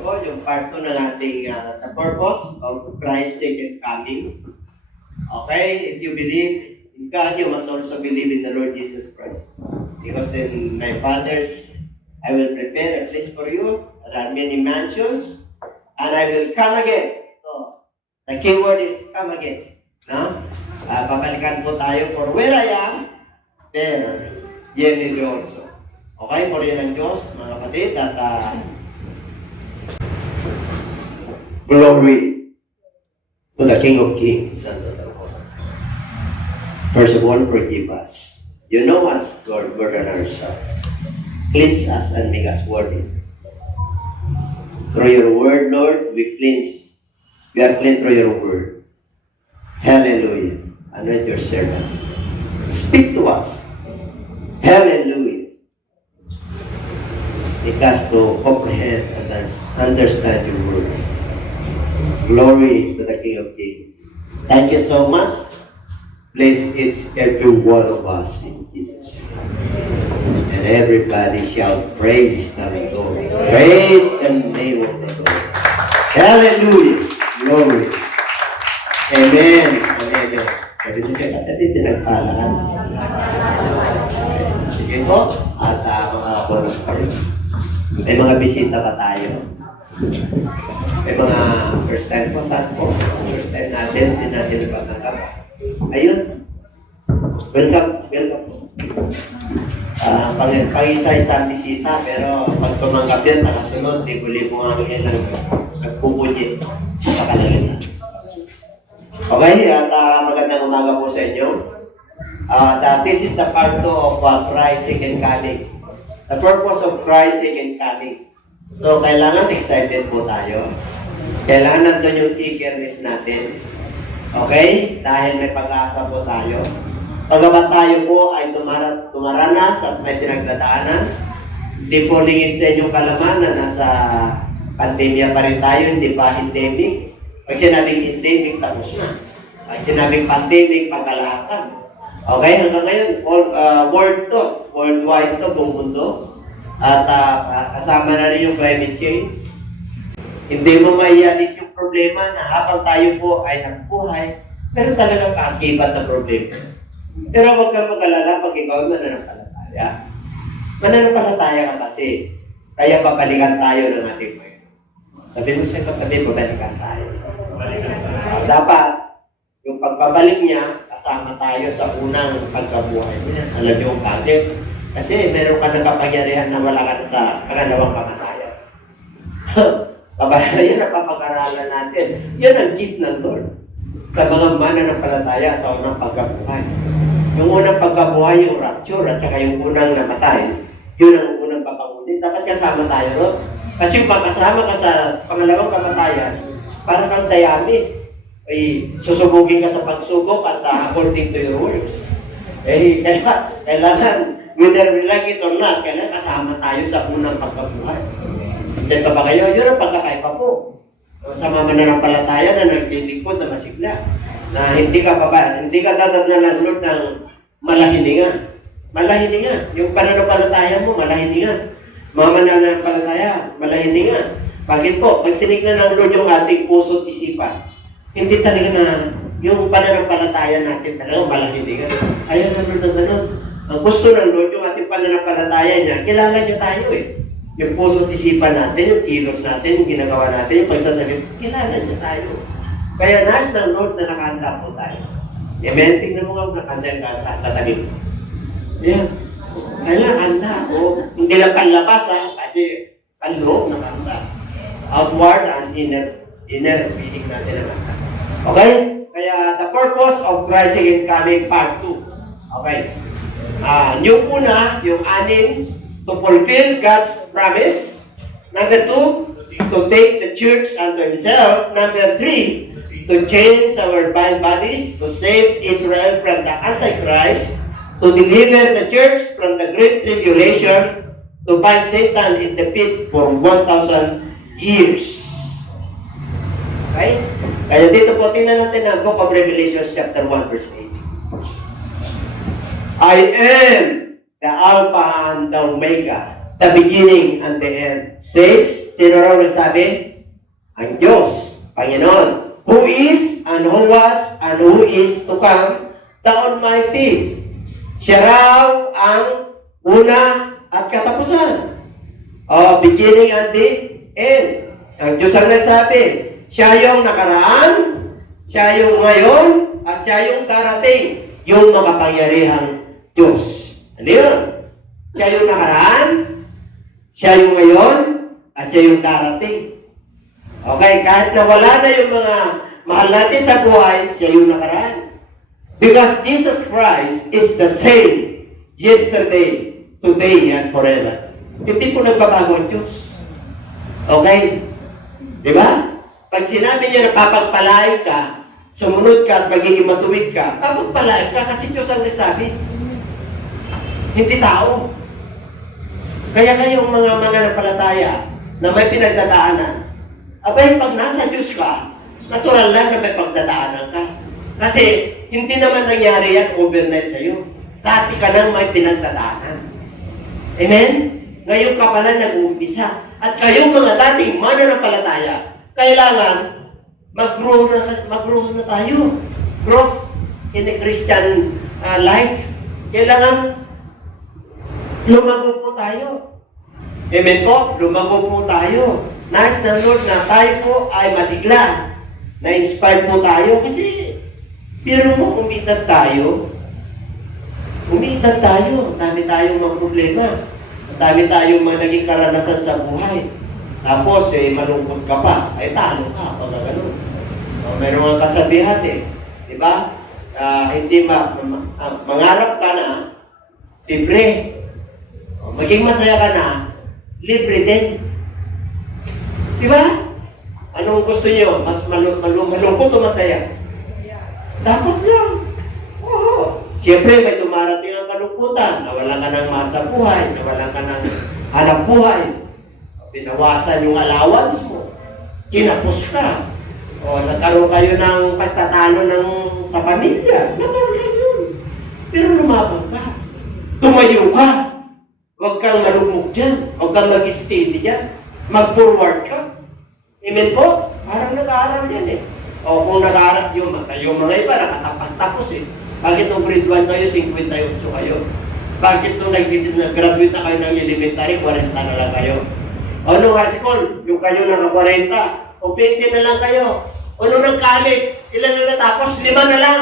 po, yung part 2 ng ating the purpose of Christ's second coming. Okay, if you believe in God, you must also believe in the Lord Jesus Christ. Because in my Father's, I will prepare a place for you. There are many mansions, and I will come again. So, the keyword is come again. No? Babalikan po tayo for where I am, there, ye may be also. Okay, po rin ang Diyos, mga kapatid, at glory to the King of Kings and to the Lord. First of all, forgive us. You know us, Lord, burden ourselves. Cleanse us and make us worthy. Through your word, Lord, we cleanse. We are clean through your word. Hallelujah. Anoint your servant. Speak to us. Hallelujah. Make us to comprehend and understand your word. Glory to the King of Kings. Thank you so much. Bless each every one of us in Jesus' name. And everybody shout praise the Lord. Praise the name of the Lord. Hallelujah. Glory. Amen. Amen. Sabi ko siya, kapatid, tinagpalaan. Sige po. At mga bonus pa rin. May mga bisita pa tayo. May mga first time po, saan po? First time natin, din natin napatanggap. Ayun. Welcome. Welcome po. Pang-isa-isa bisita, pero pag tumanggap yan, nakasunod, libo-libo ang ilang nagpupujit sa kalagitan. Okay, at magandang umaga po sa inyo. This is the part 2 of Christ's second coming. The purpose of Christ's second coming. So, kailangan excited po tayo. Kailangan nandun yung eagerness natin. Okay? Dahil may pag-asa po tayo. Pagkabat tayo po ay tumaranas at may pinagdadaanan. Hindi po lingid sa inyong kalaman na nasa pandemya pa rin tayo, hindi pa endemic. Pag sinabing endemic, tapos na. Pag sinabing pandemic, pagkalahatan. Okay, hanggang ngayon, worldwide to, buong mundo. At kasama na rin yung climate change. Hindi mo maialis yung problema na habang tayo po ay nagbuhay, meron talagang kaakibat na problema. Pero huwag kang mag-alala pag ikaw ay mananampalataya. Mananampalataya ka kasi, kaya papalikan tayo ng ating Panginoon. Sabi mo sa kapatid, babalikan tayo. Dapat, yung pagpabalik niya, kasama tayo sa unang pagkabuhay niya. Alam niyo yung bakit? Kasi meron ka ng kapangyarihan na wala ka sa pangalawang kamatayan. Yan ang papag-aralan natin. Yan ang gift ng Lord. Sa mga mananampalataya sa unang pagkabuhay. Yung unang pagkabuhay, yung rapture, at saka yung unang namatay, yun ang unang papangunin. Dapat kasama tayo, no? Kasi kung kasama ka sa pangalawang kamatayan, para kang dayami. Ay, susubugin ka sa pagsubok at according to your works. Kailangan, whether we like it or not, kailangan kasama tayo sa unang pagkabuhay. Diyan pa ba kayo? Yun ang pagkakaiba po. Sa mga mananampalataya na naglilingkod na masigla. Na hindi ka dadadala ng Lord ng malahiningan. Malahiningan. Yung pananampalataya mo, malahiningan. Mga mananampalataya, malahiningan. Bakit po? Pag tinignan ng Lord yung ating puso at isipan, hindi talaga na yung pananampalataya natin talaga malahiningan. Ayaw ng Lord ng ganun. Ang gusto ng Lord, yung ating pananampalataya niya, kilala niya tayo eh. Yung puso at isipan natin, yung kilos natin, yung ginagawa natin, yung pagsasabi, kilala niya tayo. Kaya nais ng Lord na nakahanda po tayo. Amen? Tingnan mo nga nakahanda ka sa tatabing. Yan. Kaya handa ako. Hindi lang panlabas ha, kasi panloob nakahanda. Outward and inner feeling natin ang handa. Okay? Kaya the purpose of Christ's second coming part 2. Okay. Yung una, yung anim, to fulfill God's promise. Number 2, to take the church unto himself. Number 3, to change our bodies, to save Israel from the Antichrist, to deliver the church from the great tribulation, to find Satan in the pit for 1,000 years. Okay? Kaya dito po, tingnan natin ang Book of Revelation chapter 1 verse 8. I am the Alpha and the Omega, the beginning and the end, says Sino raw nagsabi? Ang Diyos, Panginoon. Who is, and who was, and who is to come, the Almighty. Siya raw ang una at katapusan. Beginning and the end. Ang Diyos ang nagsabi. Siya yung nakaraan, siya yung ngayon, at siya yung darating. Yung makapangyarihang Diyos. Ano yun? Siya yung nakaraan, siya yung ngayon, at siya yung darating. Okay, kahit nawala na yung mga mahal natin sa buhay, siya yung nakaraan. Because Jesus Christ is the same yesterday, today, and forever. Hindi po nagbabago ang Diyos. Okay? Di ba? Pag sinabi niya na papagpalain ka, sumunod ka at magiging matuwid ka, papagpalain ka kasi Diyos ang nagsabi. Hindi tao. Kaya kayong mga mananampalataya na may pinagdadaanan, abay, pag nasa Diyos ka, natural lang na may pagdadaanan ka. Kasi, hindi naman nangyari yan overnight sa'yo. Dati ka nang may pinagdadaanan. Amen? Ngayon ka pala nag-uumpisa. At kayong mga dating mananampalataya, kailangan mag-grow na tayo. Growth in the Christian life. Kailangan lumago po tayo. Amen po? Lumago po tayo. Nais ng Lord na tayo po ay masigla. Na-inspire po tayo kasi pero mo umiidad tayo. Umiidad tayo. Dami tayong mga problema. Dami tayong mga naging karanasan sa buhay. Tapos, malungkot ka pa. Ay, talo ka. Pag gano'n. Meron mga kasabihan Diba? Hindi mangarap ka na, libre. Maging masaya ka na, libre din. Diba? Anong gusto niyo? Mas malungkot o masaya? Dapat lang. Oo. Siyempre, may dumarating ang kalungkutan. Nawalan ka ng mahal sa buhay. Nawalan ka ng hanap buhay. Binawasan yung allowance mo. Kinapos ka. O nagkaroon kayo ng pagtatalo sa pamilya. Natural yun. Pero lumabang ka. Tumayo ka. Huwag kang malumog dyan. Huwag kang mag-steady dyan. Mag-forward ka. Amen po? Parang nag-aaral yan O kung nag-aaral yung mga iba, nakatapos Bakit nung grade 1 kayo, 58 kayo? Bakit nung nag-graduate na kayo ng elementary, 40 na lang kayo? O nung high school, yung kayo naka-40, o 20 na lang kayo. O nung nag-college, ilan na natapos? 5 na lang.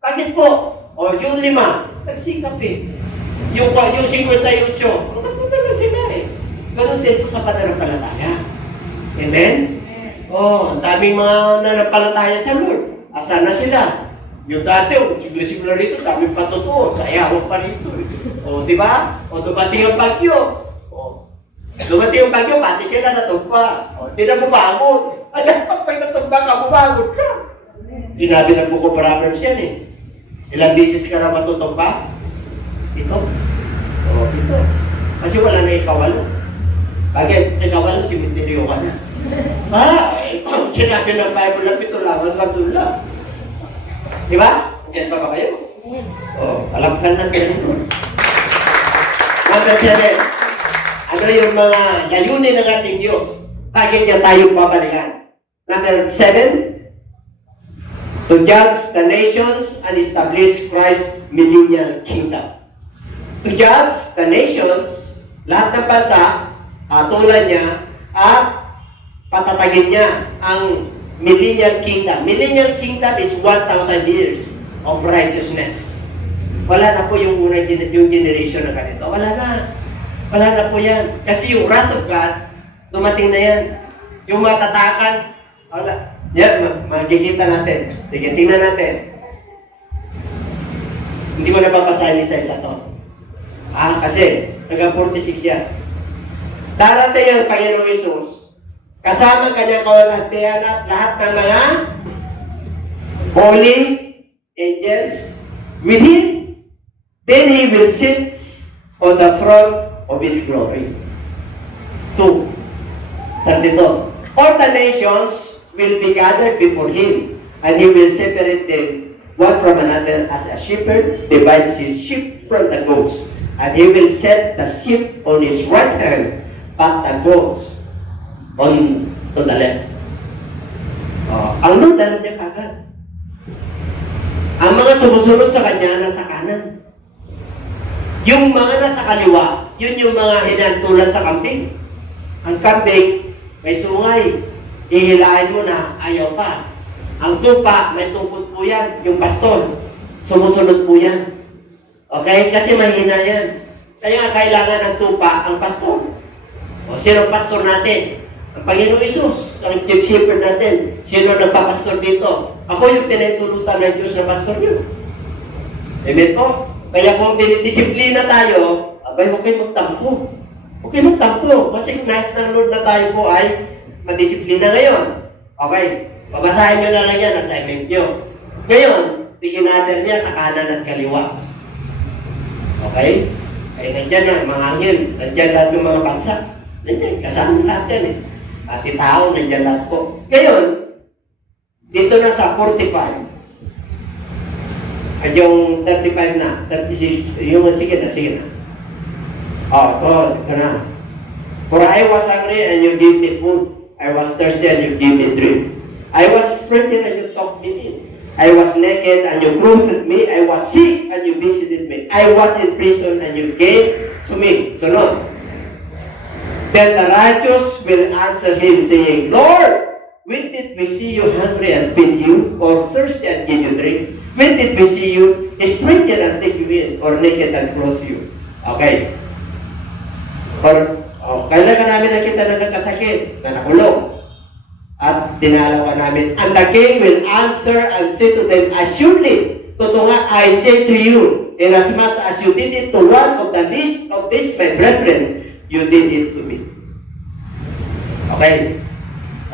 Bakit po? O yung 5, nagsikap Yung 58, nagpunta na sila Ganun din po sa pananampalataya. Amen? Ang daming mga nanampalataya sa Lord. Asa na sila? Yung dati, sigla-sigla rito, daming patutuo. Sayawag pa rito di ba? Dumating ang bagyo. Dumating ang bagyo, pati sila natumba. Di na bumangon. Dapat pag natumba ka, bumangon ka. Sinabi ng Book of Proverbs yan Ilang beses ka na matutumba? Ito. Ito. Kasi wala na ikawalo. Bakit? Sa ikawalo, simenteryo ka na. Sinabi ng Bible na pitulawan magdula. Di ba? Diyan pa ba kayo? Alamkan natin ito. Number 7. Ano yung mga layunin ng ating Diyos? Bakit niya tayo babalikan? Number 7. To judge the nations and establish Christ's millennial kingdom. To judge the nations, lahat ng bansa, tulad niya, at patatagin niya ang millennial kingdom. Millennial kingdom is 1,000 years of righteousness. Wala na po yung unang yung generation na ganito. Wala na. Wala na po yan. Kasi yung wrath of God, dumating na yan. Yung matatakan, wala. Yan, makikita natin. Sige, tingnan natin. Hindi mo na papasahin isa-isa to. Kasi, taga-46 yan. Darating ang Panginoong Isus, kasama kanyang kawalantian at lahat ng mga holy angels with him. Then he will sit on the throne of his glory. 2:32. All the nations will be gathered before him, and he will separate them one from another as a shepherd divides his sheep from the goats. And he will set the sheep on his right hand, but the goats On to the left. Ang Lord, alam niya kagad. Ang mga sumusunod sa kanya, nasa kanan. Yung mga nasa kaliwa, yun yung mga hinantulad sa kambing. Ang kambing, may sungay. Ihilahin mo na, ayaw pa. Ang tupa, may tungkod po yan, yung pastor. Sumusunod po yan. Okay? Kasi mahina yan. Kaya kailangan ng tupa ang pastor. Sino ang pastor natin? Ang Panginoong Isus, ang chief shepherd natin. Sino ang nagpapastor dito? Ako yung tinutulutan ng Diyos na pastor niyo. Amen po? Kaya kung dinidisiplina tayo, abay, huwag kayo magtampo. Huwag kayo magtampo. Kasi nais ng Lord na tayo po ay madisiplina ngayon. Okay, babasahin nyo na lang yan, assignment nyo. Ngayon, tingin natin niya sa kanan at kaliwa. Okay? Ay, nandyan na, mga anghel. Nandyan lahat ng mga bagsak. Nandyan, kasama lahat yan eh. Pati tao, nandyan lahat po. Ngayon, dito na sa 45. At yung 35 na, 36, yung sige na. Ito na. For I was hungry and you gave me food. I was thirsty and you gave me drink. I was stranger and you took me in. I was naked and you clothed me. I was sick and you visited me. I was in prison and you gave to me. So no. Then the righteous will answer him saying, Lord, when did we see you hungry and feed you, or thirsty and give you drink? When did we see you stranger and take you in, or naked and clothe you? Okay. Kailan ka namin nakita na nagkasakit, na nakulong, at dinalaw ka namin. And the king will answer and say to them, Assuredly, totoo nga, I say to you, inasmuch as you did it to one of the least of these my brethren, you did it to me. Okay.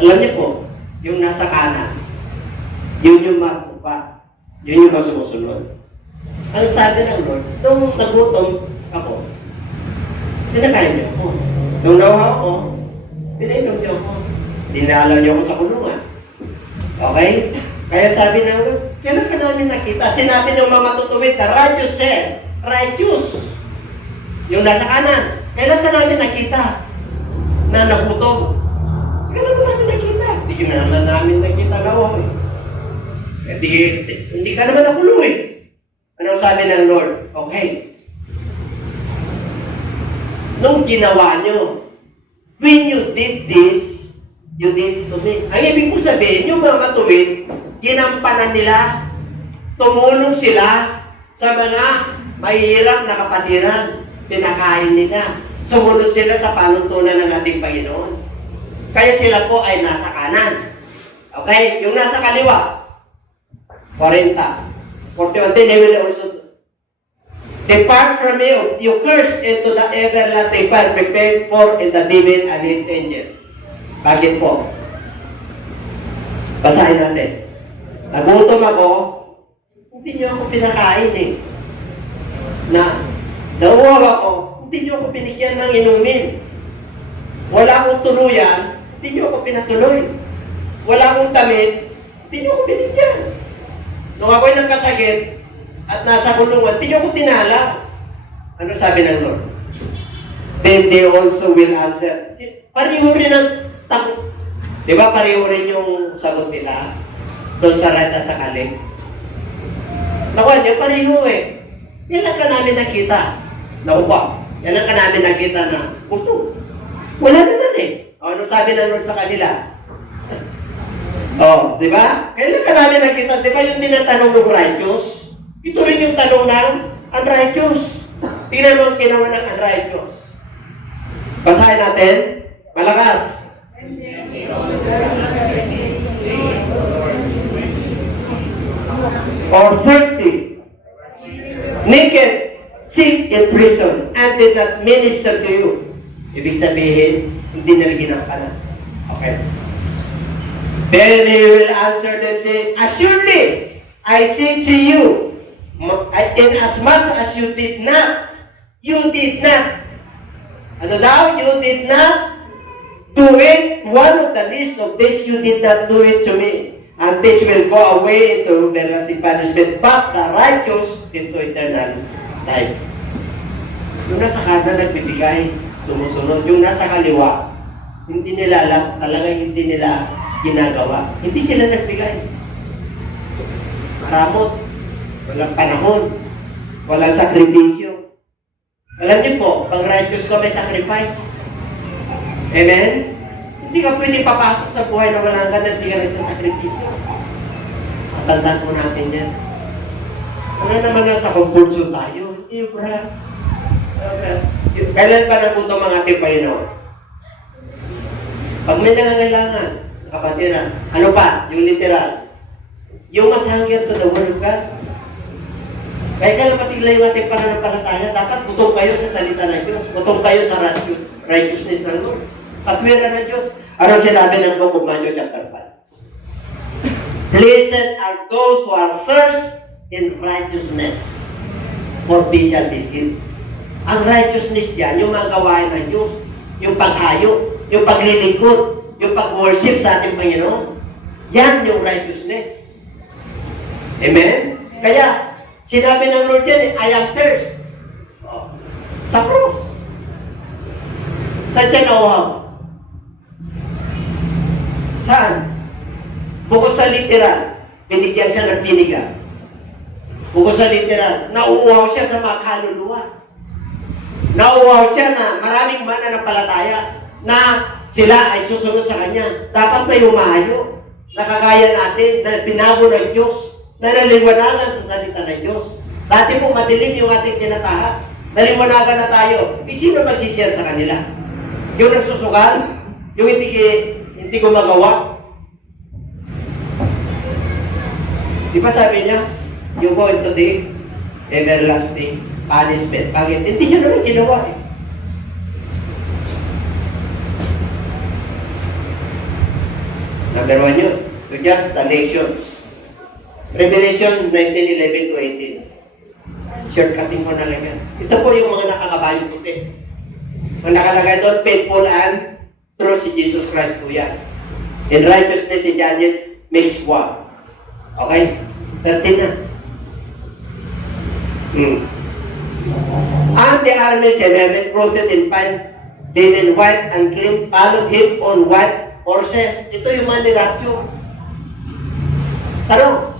Alam niyo po, yung nasa kanan, yun yung makupa, yun yung masusunod. Ang sabi ng Lord, nung nagutom ako, pinakain niyo ako. Nung nawa ako, pinainom niyo ako. Dinalaw niyo ako sa kulungan. Okay? Kaya sabi ng Lord, kailan ka namin nakita? Sinabi ng mga matutuwid, the righteous said, righteous. Yung nasa kanan, kailan ka namin nakita na nagutom? Kailan ka namin nakita? Hindi ka naman namin nakita gawa eh. Hindi ka naman nakulong eh. Ano sabi ng Lord? Okay. Nung ginawa nyo, when you did this, you did it to me. Ang ibig ko sabihin, yung mga matuwid, ginampanan nila, tumulong sila sa mga mahihirap na kapatiran, pinakain nila. Sumunod sila sa panuntunan ng ating Panginoon. Kaya sila po ay nasa kanan. Okay? Yung nasa kaliwa, 40. 41, they will also depart from me, you curse into the everlasting fire prepared for in the devil and his angels. Bakit po? Basahin natin. Nagutom ako, hindi niyo ako pinakain eh. Nauwaw ako, hindi niyo ako binigyan ng inumin. Wala akong tuluyan, hindi niyo ako pinatuloy. Wala akong damit, hindi niyo ako binigyan. Nung ako'y nagkasakit at nasa kulungan, hindi niyo ako tinala. Ano sabi ng Lord? Then they also will answer. Pareho rin ang takot. Di ba pareho rin yung sagot nila? Doon sa right at sa kaling. Nakuha niyo, pareho eh. Yan lang ka namin nakita. Naku ba? Yan lang ka namin nakita na kulto. Wala naman eh. O, ano sabi ng Lord sa kanila? Di ba? Kailan ka namin nakita? Di ba yung tinatanong ng righteous? Ito rin yung tanong ng unrighteous. Tingnan mo ang ginawa ng unrighteous. Basahin natin. Malakas. Or thirsty, naked, sick in prison, and did not minister to you. Ibig sabihin, hindi na rin ginampanan. Okay. Then he will answer them saying, Assuredly, I say to you, inasmuch as you did not. Ano daw? You did not do it. One of the least of this, you did not do it to me. And this will go away into everlasting punishment, but the righteous into eternal life. Yung nasa kanan nagbibigay, sumusunod. Yung nasa kaliwa, Hindi nila alam, talagang hindi nila ginagawa. Hindi sila nagbigay. Maramot, walang panahon, walang sakripisyo. Alam niyo po, pag righteous ka may sacrifice. Amen? Hindi ka pwede papasok sa buhay na walang hanggan at hindi ka nagsasakripisyo. Matandaan po natin yan. Ano naman nasa kumpulso tayo? Hindi, bra. Kailan ba nagutom ang ating Panginoon? Pag may nangangailangan, kapatiran. Ano pa? Yung literal. Yung mas hunger to the word of God. Kaya kailan masigla yung ating pananampalataya, dapat gutom kayo sa salita ng Diyos. Gutom kayo sa righteousness ng Lord. Katwira ng Diyos. Ano sinabi ng Book of Matthew chapter 5? Blessed are those who are thirst in righteousness, for they shall be filled. Ang righteousness diyan, yung mga gawain ng Diyos, yung paghayo, yung paglilingkod, yung pag-worship sa ating Panginoon. Yan yung righteousness. Amen? Kaya, sinabi ng Lord yan, I am thirst. Sa cross. Saan siya nauhaw? Saan? Bukod sa literal, binigyan siya ng tiniga. Bukod sa literal, nauuhaw siya sa mga kaluluwa. Nauuhaw siya na maraming mananampalataya na sila ay susunod sa Kanya. Dapat may umahayo. Nakakaya natin na binago ng Diyos, na naliwanagan sa salita ng Diyos. Dati po madilim yung ating tinatahan. Naliwanagan na tayo. Sino magsishare sa kanila? Yung nagsusugal? Yung hindi gumagawa? Di ba sabi niya, you go into the everlasting punishment. Bakit? Hindi niya naman ginawa eh. Number 1 yun, to just the nations. Revelation 19:11 to 18. Shortcutting ko na lang yan. Ito po yung mga nakakabayong puti. Ang nakalagay doon, faithful and true si Jesus Christ po yan. In righteousness and judges makes one. Okay? 13 na. And the armies in heaven, clothed in fine, linen white and clean, followed him on white horses. Ito yung mga nirapture. Tanong,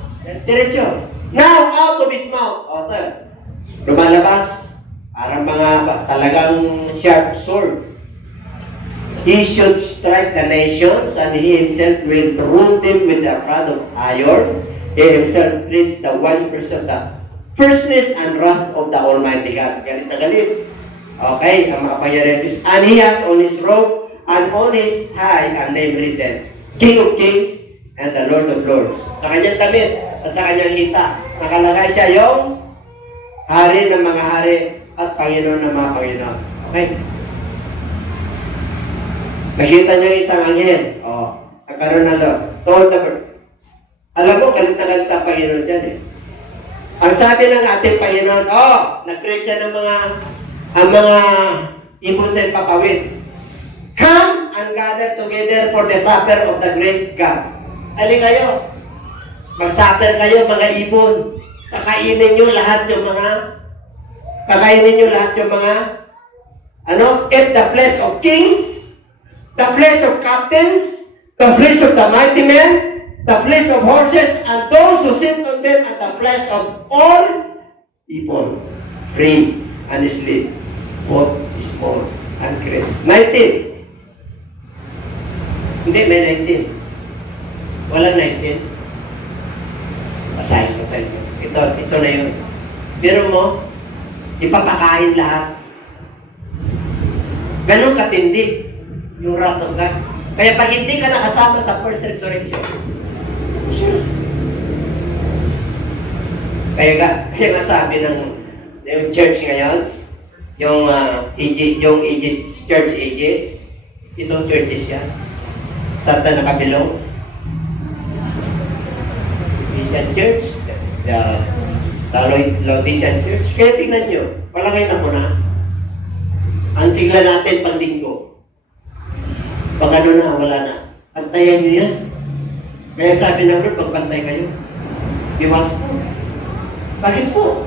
diretso. Now, out of his mouth. O, ito. Lumalabas. Parang mga talagang sharp sword. He should strike the nations, and he himself will rule them with the rod of iron. He himself treats the wonders of the fierceness and wrath of the Almighty God. Galit na galit. Okay, ang mga pangyarihan. And he has on his robe and on his thigh a name written, King of Kings and the Lord of Lords. Sa kanyang damit at sa kanyang hita, nakalagay siya yung hari ng mga hari at Panginoon ng mga Panginoon. Okay? Nakita niyo isang anghel. Nagkaroon na doon. Told the bird. Alam mo, galit na galit sa Panginoon dyan eh. Ang sabi ng ating Panginoon, nag-create siya ng ang mga ibon sa ipapawid. Come and gather together for the supper of the great God. Alin kayo? Mag-supper kayo, mga ibon. Kakainin nyo lahat yung mga eat the flesh of kings, the flesh of captains, the flesh of the mighty men, the flesh of horses, and those who sit on them, and the flesh of all people, free and slave, both small and great. 19. Hindi, may 19. Walang 19. Pasahin. Ito na yun. Pero mo, ipapakain lahat. Ganun katindi yung wrath of God. Kaya pag hindi ka nakasama sa first resurrection, kaya nga sabi ng yung church ngayon, yung church ages, itong churches yan, Santa na kabilong, Laodicean Church, the Laodicean Church. Kaya tingnan nyo, palagay na ko na, ang sigla natin pang linggo, pag ano na, wala na. Pantayan nyo yan. Kaya sabi ng Lord, pagpantay kayo. Diwas po. Bakit po?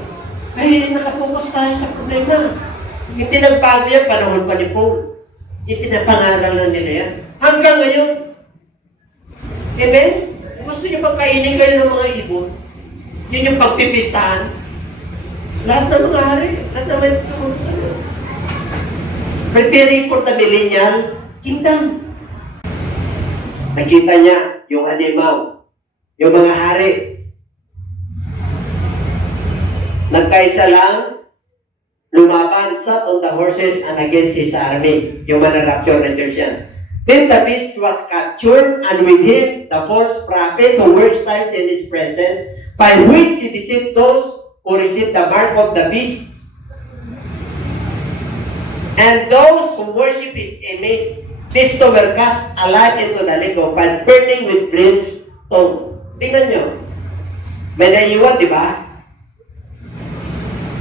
Ay, nakapokus tayo sa problema. Hindi nagbago yan, panahon pa ni Paul. Ipinapangaral na nila yan. Hanggang ngayon. Amen? Gusto niyo pagkainin kayo ng mga ibon? Yun yung pagpipistahan. Lahat ng mga hari, lahat ng mga sumunod. Preparing for the millennial kingdom. Nakita niya yung animal, yung mga hari. Nagkaisa lang, lumaban, sat on the horses and against his army. Yung manarapture na Diyos yan. Then the beast was captured, and with him the false prophet who worked signs in his presence, by which he deceived those who received the mark of the beast, and those who worship his image. These two were cast alive into the lake of fire, burning with brimstone. Tingnan nyo. May naiwan, di ba?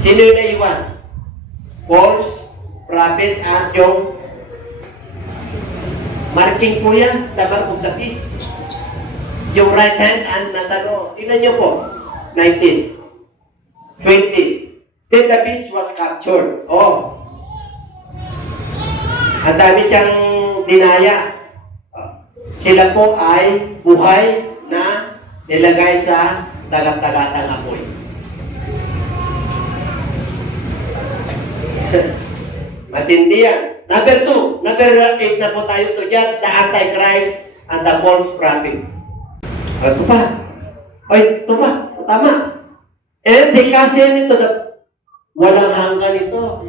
Sino yung naiwan? False prophet at yung marking po yan sa mark of the beast. Yung right hand and nasa loob. Tingnan nyo po. 19. 20. Then the beast was captured. Oh. Ang dami siyang dinaya. Sila po ay buhay na nilagay sa dagat-dagatang apoy. Matindi yan. Number 2. Number 8 na po tayo to judge the Antichrist and the false prophets. Ito pa. Ay, ito pa. Tama. And kasi nito, walang hanggan ito.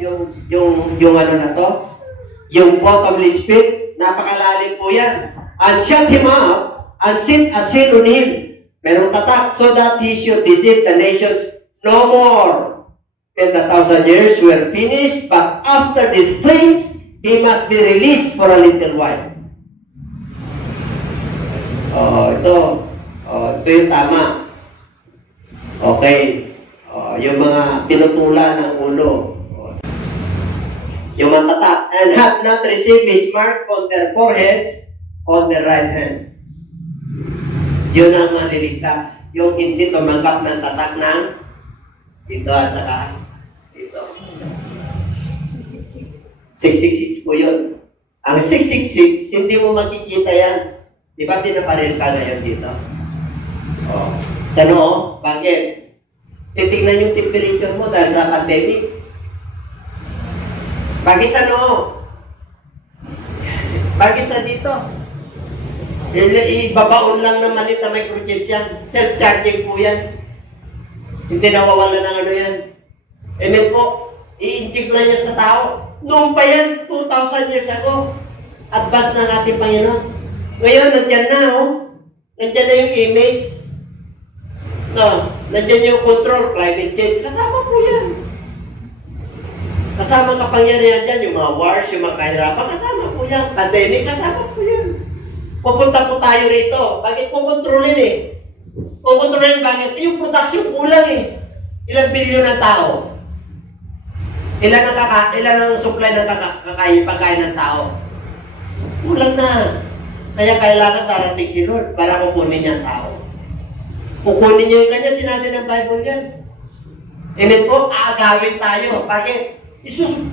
Yung ano na to. Yung bottomless pit. Napakalalim po yan. And shut him up and set a seal on him. Merong tatak so that he should deceive the nations no more. And the 1,000 years were finished, but after these things, he must be released for a little while. Ito yung tama. Okay. Yung mga pinutulan ng ulo. Yung mga tatak. And have not received his mark on their foreheads on their right hand. Yun ang maliligtas. Yung hindi tumanggap ng tatak ng dito at saka dito. 666 po yun. Ang 666, hindi mo makikita yan. Di ba pinaparil ka ngayon dito? Sa noo, bakit? Titignan yung temperature mo dahil sa pandemic. Bakit sa noo? Bakit sa dito? Ibabaon lang ng malit na microchips yan. Self-charging po yan. Hindi nawawala ng ano yan. Amen po. I-inject lang niya sa tao. Noong pa yan, 2,000 years ago. Advance ng ating Panginoon. Ngayon, nandyan na, oh. Nandyan na yung image. No, nandyan yung control, climate change. Kasama po yan. Kasama kapangyarihan dyan, yung mga wars, yung mga kahirapan, kasama po yan. Pandemic, kasama po yan. Pupunta po tayo rito. Bakit po kontrolin eh? Pupuntunin bakit? Yung production kulang eh. Ilang bilyon ng tao? Ilan ang supply ng pagkain ng tao? Kulang na. Kaya kailangan darating si Lord para kukunin niya ang tao. Kukunin niyo yung kanya, sinabi ng Bible yan. Amen po, aagawin tayo. Bakit?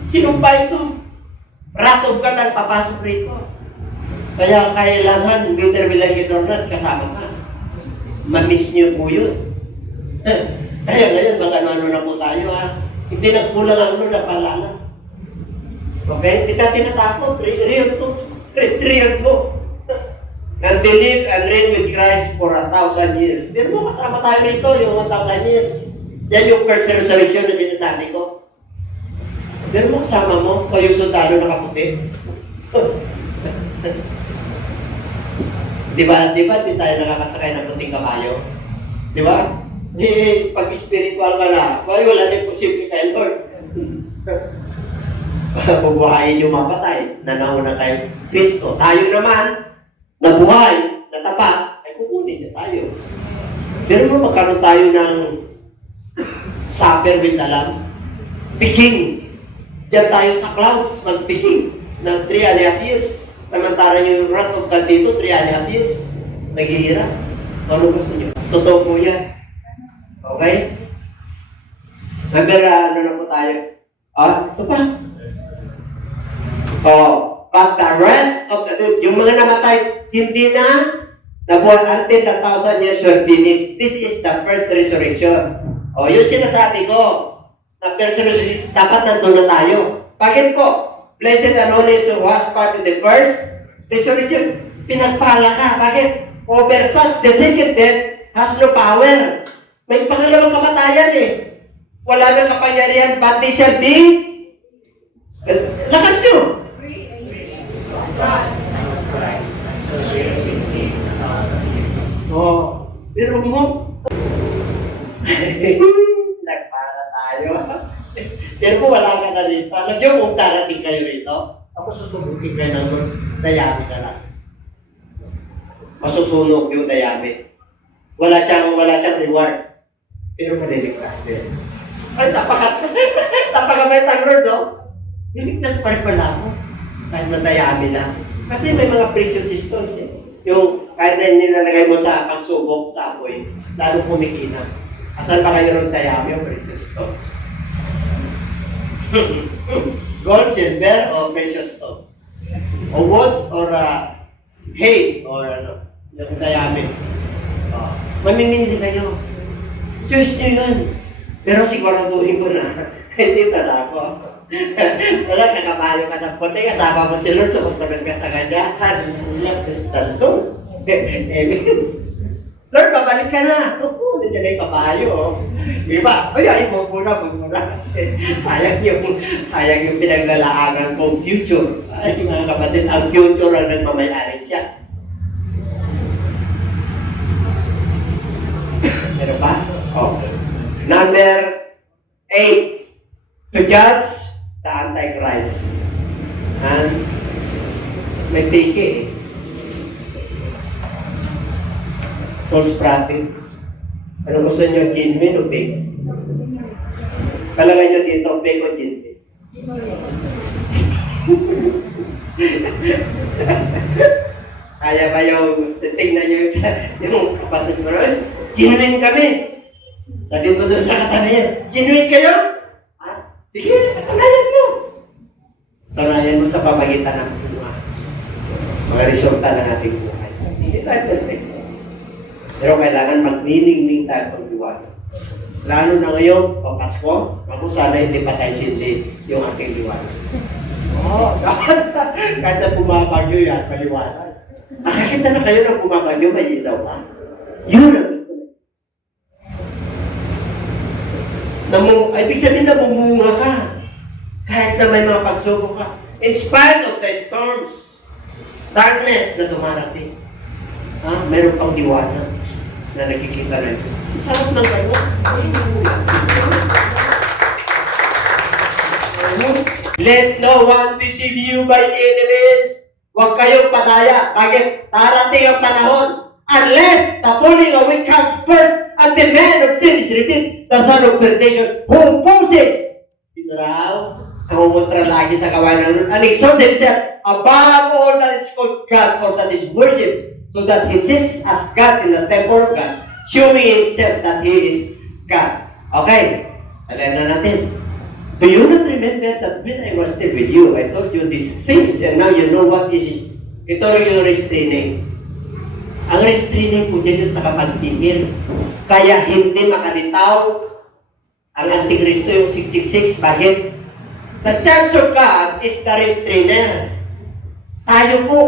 Sinumpay ito. Wrath of God ang papasok rito. Kaya kailangan, whether we like it or not, kasama ka. Ma-miss niyo po yun. Kaya ngayon, mag-ano na po tayo ha. Hindi nagkulang ang Lord na palala. Okay? Hindi ka tinatakot. Real to. And believe and reign with Christ for 1,000 years. Pero mo, kasama tayo rito, yung 1,000 years. Yan yung first resurrection na sinasabi ko. Pero mo, kasama mo, kayo sundalo na kaputi. Di ba, di tayo nakakasakay ng puting kabayo? Di ba? Pag spiritual ka na, wala na imposible kay Lord. Bubuhayin yung mapatay, na nauna kay Kristo. Tayo naman, na buhay, na tapat, ay kukunin niya tayo. Pero mo magkaroon tayo ng supper with the Lamb. Picking. Diyan tayo sa clouds, mag-picking ng 3.5 years. Samantara yung wrath of God dito, 3.5 years. Naghihirap. Ano gusto niyo? Totoo po yan. Okay? Number, ano na po tayo? Ito pa. But the rest of the dead, yung mga namatay, hindi na nabuhay until the 1,000 years were finished. This is the first resurrection. O, yun sinasabi ko. Na first resurrection, dapat nandun na tayo. Bakit po? Blessed and holy who was part of the first resurrection. Pinagpala ka. Bakit? Over such, the second death has no power. May pangalawang kamatayan eh. Wala nang kapangyarihan, but they shall be lakas nyo. Oh, pero mo nagpara tayo. Pero kung wala ka na rito, alam nyo kung darating kayo rito, ako susubukin kayo ng dayami ka lang. Masusunog yung dayami. Wala siyang reward. Pero maliligtas din. Ay, tapakamay tang Lord, no? Liligtas pa rin pala ako. Kahit nadayami lang. Kasi may mga precious stones eh. Yung kahit na nilalagay mo sa pagsubok sa apoy, lalo kumikina. Asan pa kayo rin dayami yung precious stones? Gold, silver, o precious stone? O woods, or hay, or ano, yung dayami. Mamimili kayo. Choice nyo yun. Pero siguraduhin ko na, hindi pala ako. Wala, kakabayo ka ng puti, kasama mo si Lord, sumusunod ka sa ganyahan. Talto. Amen. Lord, babalik ka na. Oo, hindi na yung kabayo. Iba, ay, mo muna. Sayang yung pinaglalaanan kong future. Ay, mga kapatid, ang future ang nagmamayari siya. Ano ba? Okay. Number 8, to judge the Antichrist. And may peke eh. False prophet. Ano gusto nyo, genuine o fake? Kalagay nyo dito, fake o genuine? Kaya ba yung tingnan nyo yung kapatid mo rin? Genuine kami. Sabi ko doon sa katabayan, genuine kayo? Sige, katabayan mo. Katabayan mo sa pamagitan ng mga resulta ng ating buhay. Hindi tayo perfect. Pero kailangan magniningning tayo ng liwanag. Lalo na ngayon, pang Pasko, ako sana hindi patay sindi yung ating liwanag. Kahit na bumabagyo yan, paliwanag. Nakakita na kayo na bumabagyo, may ilaw pa. Yun ang ibig sabihin na bumunga ka. Kahit na may mga pagsubok ka. In spite of the storms, darkness na dumarating, meron pang liwanag na nakikita na ito. Sarap ng kayo. Let no one deceive you by enemies. Huwag kayong padaya. Bakit? Darating ang panahon. Unless the falling away comes first, and the man of sin is revealed, the son of perdition, who opposes. Sino raw? Ang umuntra lagi sa kawan ng Lord, and exalt himself above all that is called God, for that is worship, so that he sits as God in the temple of God, showing himself that he is God. Okay, alam na natin. Do you not remember that when I was still with you, I told you these things, and now you know what this is? Ito rin yung restraining. Ang restraining po dyan yung nakapagtigil. Kaya hindi makalitaw ang Antikristo yung 666. Bakit? The Church of God is the restrainer. Tayo po.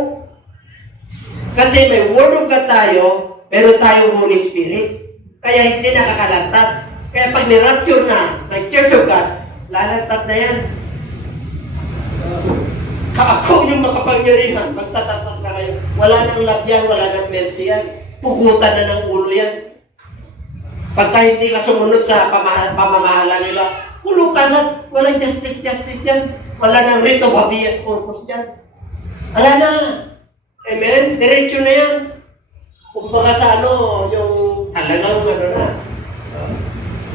Kasi may Word of God tayo, pero tayo Holy Spirit. Kaya hindi nakakalantad. Kaya pag nirapture na ng Church of God, lalantad na yan. Ako yung makapangyarihan, magtatatak na kayo. Wala nang love yan, wala nang mercy yan. Pugutan na ng ulo yan. Pagka hindi ka sumunod sa pamamahala nila, kulong ka na. Walang justice yan. Wala nang writ of habeas corpus yan. Wala na. Amen? Diretso na yan. Kung baka sa yung talagang na.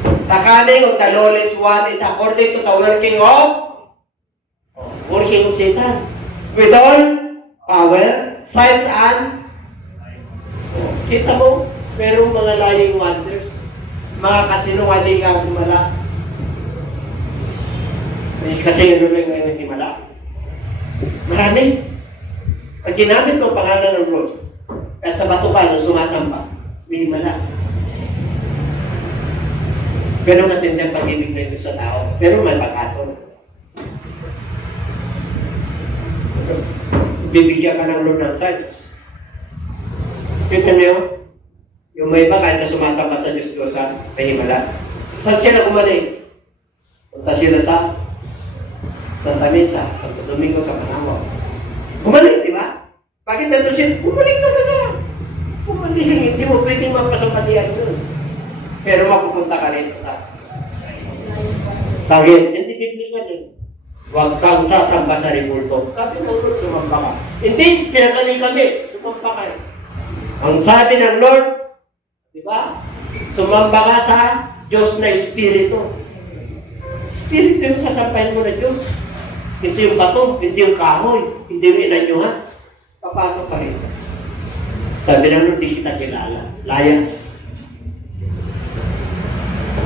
The coming of the lawless one is according to the working of Satan. With all power, signs and kita mo, merong mga lying wonders, mga kasinungaling ang himala. May kasinungaling ang himala. Marami. Pag ginamit mo ang pangalan ng Lord, kahit sa bato ka nung sumasamba, minimala. Pero matindi ang pag-ibig ng Diyos sa tao. Pero may pagkatol. Bibigyan ka ng Lord ng signs. Kita niyo, yung may iba kahit na sumasamba sa Diyos-Diyosan, may himala. Saan sila gumaling? Punta sila sa Santa Mesa, Santo Domingo, sa Panama. Gumaling, di ba? Bakit nandun siya? Gumaling talaga. Gumaling. Hindi mo pwedeng magpasapatihan yun. Pero mapupunta ka rin sa Tagin. Hindi biblical eh. Huwag kang sasamba sa ribulto. Sabi ng Lord, sumamba ka. Hindi, pinagaling kami. Sumamba ka eh. Ang sabi ng Lord, di ba? Sumamba ka sa Diyos na Espiritu. Espiritu yung sasampahin mo na Diyos. Hindi yung bato, hindi yung kahoy, hindi yung inanyuhan. Papasok ka rin. Sabi ng Lord, di kita kilala. Layas.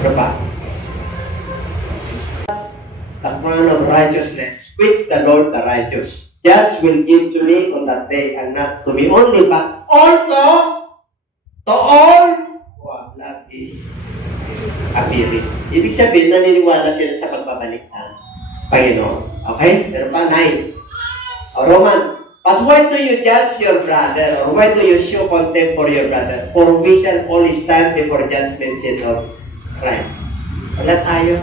Ano pa? The crown of righteousness, which the Lord the righteous judge will give to me on that day, and not to me only, but also to all who have loved His appearing. Ibig sabihin, naniniwala sila sa pagbabalik ng Panginoon. Okay? Pero pa, 9. Roman, but why do you judge your brother, or why do you show contempt for your brother? For we shall all stand before judgment seat of Christ. Wala tayo.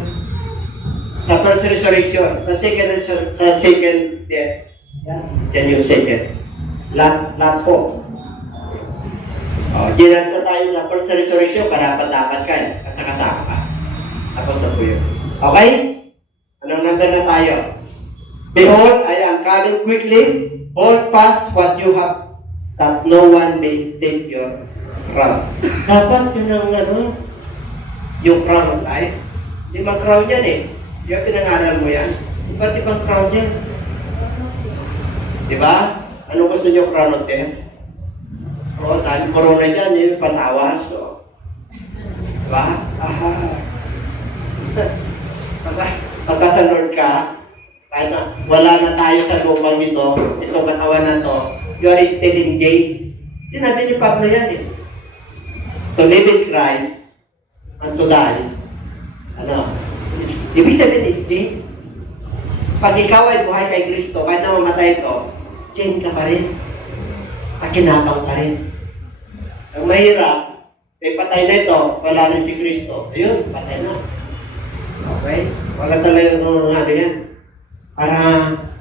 Sa first resurrection, sa second death, yan yung second. Lot 4. Ginansa tayo sa first resurrection, dapat ka eh, kasama ka. Tapos na po yun. Okay? Anong number na tayo? Behold, I am coming quickly. Hold fast what you have, that no one may take your crown. Dapat yun ang yung crown of life. Di ba crown yan eh? Di ba pinangaral mo yan? Iba't ibang crown yan. Di ba? Ano gusto nyo crown of death? Oo, dahil corona dyan, yung pasawas. So. Di ba? Pagka sa Lord ka, kahit na wala na tayo sa lupang ito, itong katawan na to, you are still in gain. Sinabi ni Pablo yan eh. To live in Christ, and to die. Ano? Ibig sabihin is gain. Pag ikaw ay buhay kay Kristo, kahit na mamatay ito, gain ka pa rin. Pakinabang ka rin. Ang mahirap, may patay na ito, wala na si Kristo. Ayun, patay na. Okay? Wala talaga ng ano yan. Para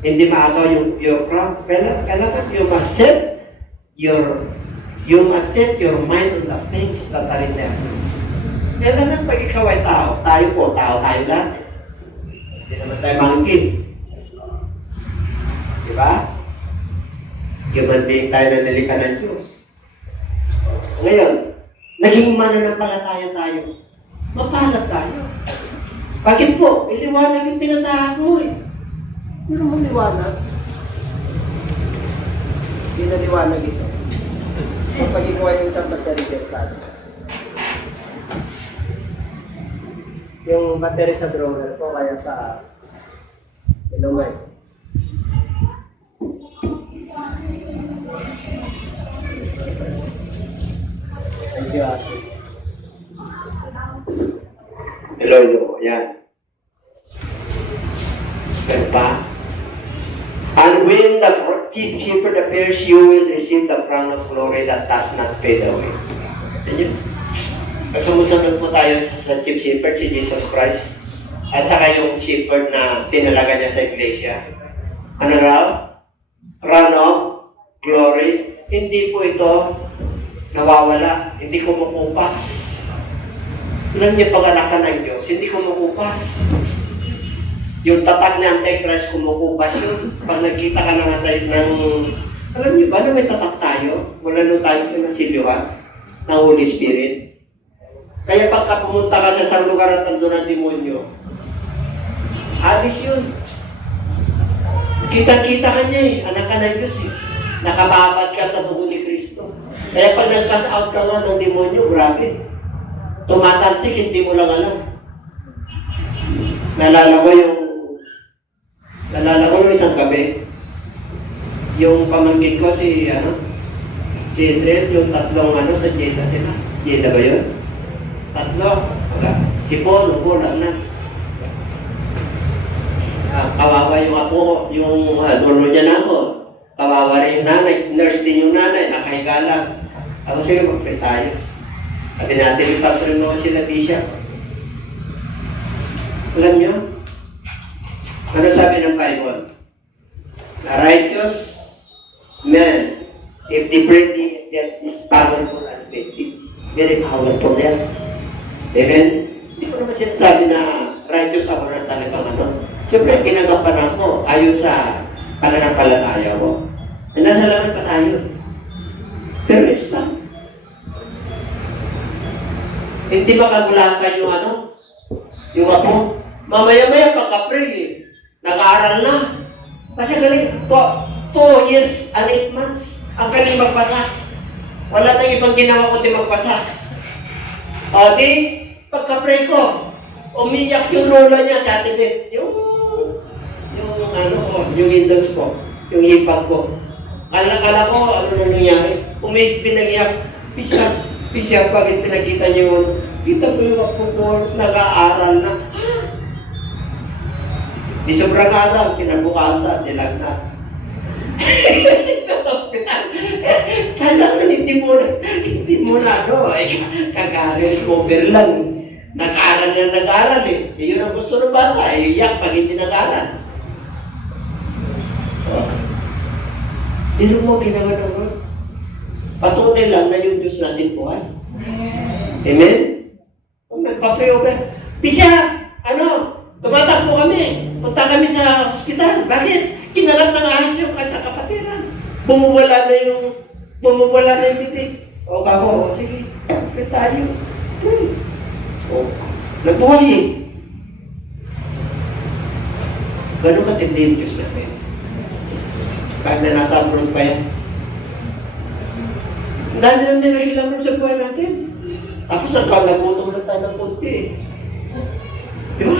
hindi maagaw your crown. Kailangan you must set your mind on the things that are in there. Kailangan pag ikaw ay tao, tayo tayo lahat. Hindi naman tayo mangkin. Diba? Human being tayo na nalika ng Diyos. Ngayon, naging mananampalataya tayo. Mapalat tayo. Bakit po? Iliwanag yung tinatahak mo eh. Pero mo liwanag. Hindi na liwanag ito. Kapag ikuha yung isang battery sa atin. Yung battery sa drawer ko, kaya sa ilumay. Thank you, Ate. Hello, yan. Ganda. And when the chief shepherd appears, you will receive the crown of glory that does not fade away. Yan yun. Sumusunod po tayo sa chief shepherd, si Jesus Christ. At saka yung shepherd na tinalaga niya sa iglesia. Ano raw? Crown of glory. Hindi po ito nawawala. Hindi kumukupas. Alam niyo, pag anak ka ng Diyos, hindi kumukupas. Yung tatak ni Antichrist, kumukupas yun. Pag nagkita ka ng alam niyo ba na may tatak tayo? Wala nung tayo pinasilyuhan ng Holy Spirit. Kaya pagka pumunta ka sa isang lugar at ando ng demonyo, alis yun. Kita-kita ka niya eh. Anak ka ng Diyos eh. Nakababad ka sa dugo ni Kristo. Kaya pag nag-cast out ka nga ng demonyo, grabe. Tumatansik, hindi mo lang alam. Nalala ko yung isang gabi, Yung pamangkin ko si Edred, yung tatlong sa Jeddah sila. Jeddah ba yun? Tatlo. Wala. Si Paul, wala na. Kawawa yung ako, yung dulo niya na ako. Kawawa rin yung nanay, nurse din yung nanay, nakahiga lang. Ako sige, mag-pray tayo. Sabi natin, ipatrin mo sila Tisha. Alam niyo? Ano sabi ng Bible? Na righteous man, if they pray, that is powerful and effective. Very powerful yan. Amen? Hindi ko naman sinasabi na righteous ako na talagang Siyempre, kinagampanan mo ayon sa pananampalataya mo. Nasa laman pa tayo. Pero it's not. Hindi makagulakan yung ako. Mamaya-maya pagka-pray, nag-aaral na. Kasi galing, 2 years and 8 months, ang galing magpasa. Wala tayong ibang ginawa kundi magpasa. O di, pagka-pray ko, umiyak yung lola niya sa Tibet. Yung windows ko, yung hipag ko. Kala ko, ano na nangyari? Pinag-iyak, pisya, bakit pinakita niyo yun? Kita ko yung ako ko, nag-aaral na. Di sobrang aral, kinabukasan, nilagnat. Sa hospital. Kala ko, hindi mo na, kag-recover lang. Nag-aaral eh. Yun ang gusto ng bata, iyak pag hindi nag-aaral. Sino mo ginawa naman? Patunay lang na yung Diyos natin buhay. Amen? Kung nagpa-pray-over, Pisya, tumatakbo kami. Punta kami sa hospital. Bakit? Kinagat ng ahas yung sa kapatiran. Bumubala na yung bibig. O kako, sige, pray tayo. Nagbuhay eh. Ganun katindi yung Diyos natin. Kahit na nasa abroad pa yan. Dahil lang nilagilamos sa buhay natin. Tapos nagkalagutom na tayo ng kunti. Di ba?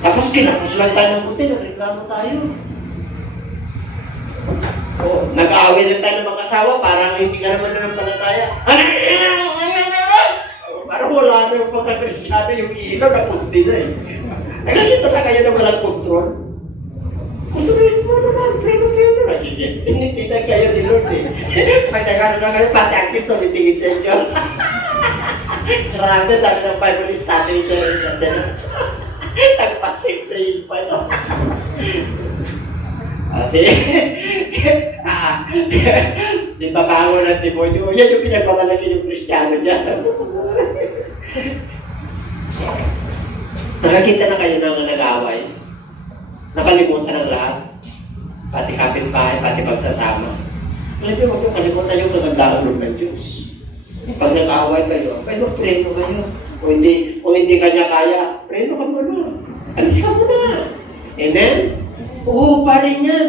Tapos kinapos lang tayo ng kunti, nagreklamo tayo. Nag-aaway lang tayo ng mag-asawa, parang hindi ka naman na ng palataya. Parang wala na yung pagkakristyado, yung ilaw na kunti na eh. Nakakita na kayo na walang kontrol. Kontrolin mo naman, pray ko kayo naman. Tinitinan kayo ni Lord eh. Pagkakano na kayo, pati active to, nitingin sa inyo. Grabe, dami ng Bible study ito. Nagpasting praying pa no. Di ba bago ng demonyo? Yan yung pinagpamalaki yung Kristiyano dyan. Nakakita na kayo ng nag-away. Nakalimutan ang lahat. Pati kapitbahay, pati pagsasama. Alam niyo, huwag yung kalimutan yung magandang loob ng Diyos. Pag nag-away kayo, preno kayo. Kung hindi kanya kaya, preno ka muna. Alis ka muna. Amen? Oo, pa rin yan.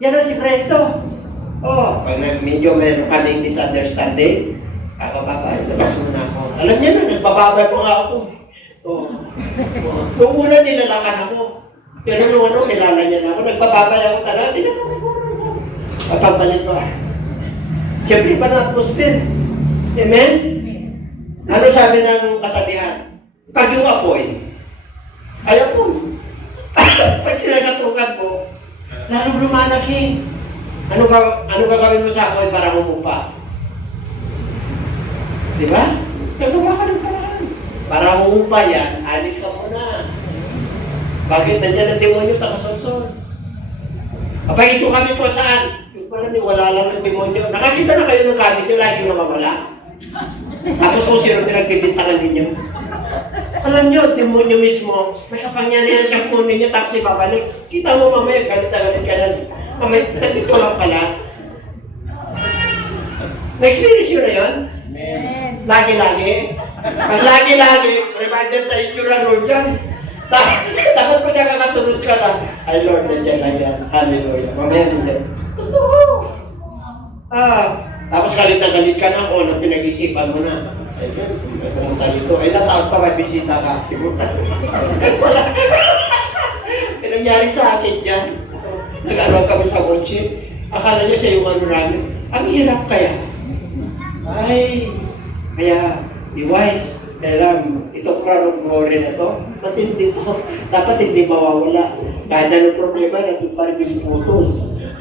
Yan ang sikreto. Pag medyo meron ka ng misunderstanding, kakababay, labas muna ako. Alam niya na, nagbababay po nga ako. Kung una nilalakan ako, pero nung nilala niya na ako, nagbababay ako talaga, di na ako siguro. Papabalit ko. Siyempre ba na atmosphere? Amen? Ano sabi ng kasabihan? Pag yung apoy, ayaw po. Pag sinagatukan po, lalong lumalaki. Ano gagawin mo sa apoy para humupa? Diba? Nagawa ka ng paraan. Para humupa yan, alis ka muna. Bakit nandiyan ang demonyo takasonsol? Kapag ito kami po saan? Yung pala wala lang ng demonyo. Nakakita na kayo ng gamit nyo, lagi na mawala. Ako po sino pinagbibintangan ninyo. Alam nyo, demonyo mismo, may kapangyarihan siyang kunin niya tapos ibabalik. Kita mo mamaya, galit ka na. Mamaya, nandito lang pala. Na-experience yun na yun? Amen. Lagi-lagi. Pag lagi-lagi, reminder sa inyo na Lord yan. Dapat pag nakakasunod ka lang, ay Lord, nandiyan lang yan. Hallelujah. Mamaya nandiyan. Totoo. Tapos galit na ano pinag-isipan mo na. Ay, pumunta dito. Ay, nataot pa may bisita ka. Wala. Pinangyari sa akin dyan. Nag-ano kami sa worship. Akala niya siya yung ano namin. Ang hirap kaya. Ay, kaya, di wise. Alam, ito crown of glory na to. Matindi to. Dapat hindi mawawala. Kahit anong problema, natin pa rin yung putol.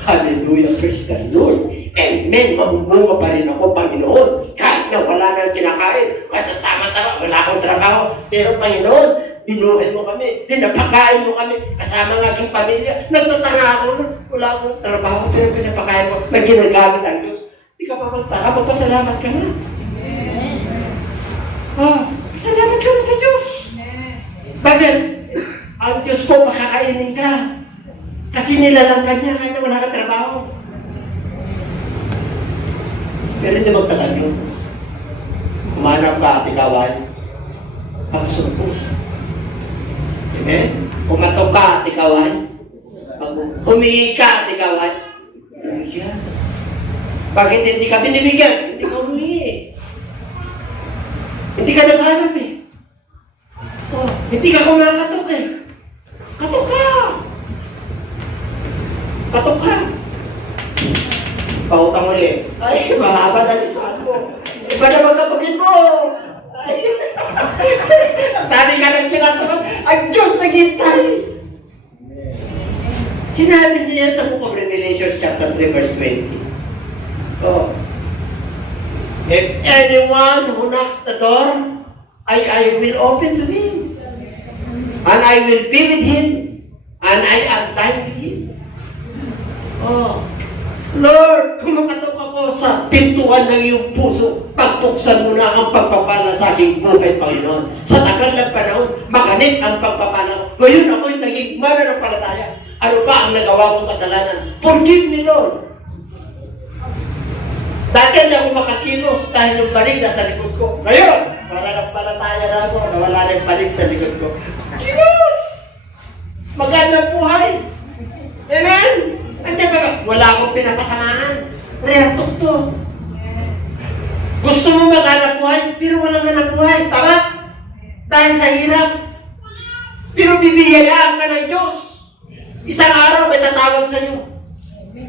Hallelujah, praise the Lord. Amen, mabubuha pa rin ako, Panginoon. Kahit na wala nang kinakain, kahit na tama-tama, wala akong trabaho. Pero Panginoon, binuhay mo kami, pinapakain mo kami, kasama ng aking pamilya. Nagtatanga ako nun, wala akong trabaho, pero pinapakain mo. May ginagamit ang Diyos. Hindi ka pa magtaka, magpasalamat ka na. Salamat ka na sa Diyos. Bakit? Ang Diyos ko, makakainin ka. Kasi nilalang ka niya, kahit na wala kang trabaho. Pero hindi magtagal yun. Kumanap ka at ikawan, pagsumpos. Amen? Kumatok ka at ikawan, humingi ka at ikawan, binibigyan. Bakit hindi ka binibigyan? Hindi ka humingi. Hindi ka naghanap eh. Hindi ka kumakatok eh. Katok ka! Katok ka! Pautang ulit. Ay, mahaba na lisahan mo. Iba na magkatukin mo. Ay. Sabi ka ng kinatukan, ang Diyos naghintay. Sinabi niya sa Book of Revelation chapter 3 verse 20. If anyone who knocks the door, I will open to him. And I will be with him. And I am time with him. Lord, kumakatok ako sa pintuan ng iyong puso. Pagtuksan mo na ang pagpapala sa aking buhay, Panginoon. Sa tagal ng panahon, makanit ang pagpapala. Ngayon ako'y naging mananampalataya. Ano ba ang nagawa kong kasalanan? Forgive me, Lord. Dati hindi ako makakilos dahil yung barig nasa likod ko. Ngayon, mananampalataya na ako, nawala na yung barig sa likod ko. Kilos! Magandang buhay! Amen? Andiyan ba? Wala akong pinapatamaan. Rertok to. Gusto mo maghanap buhay, pero walang hanap buhay. Tama? Dahil sa hirap. Pero bibigayaan ka ng Diyos. Isang araw may tatawag sa iyo.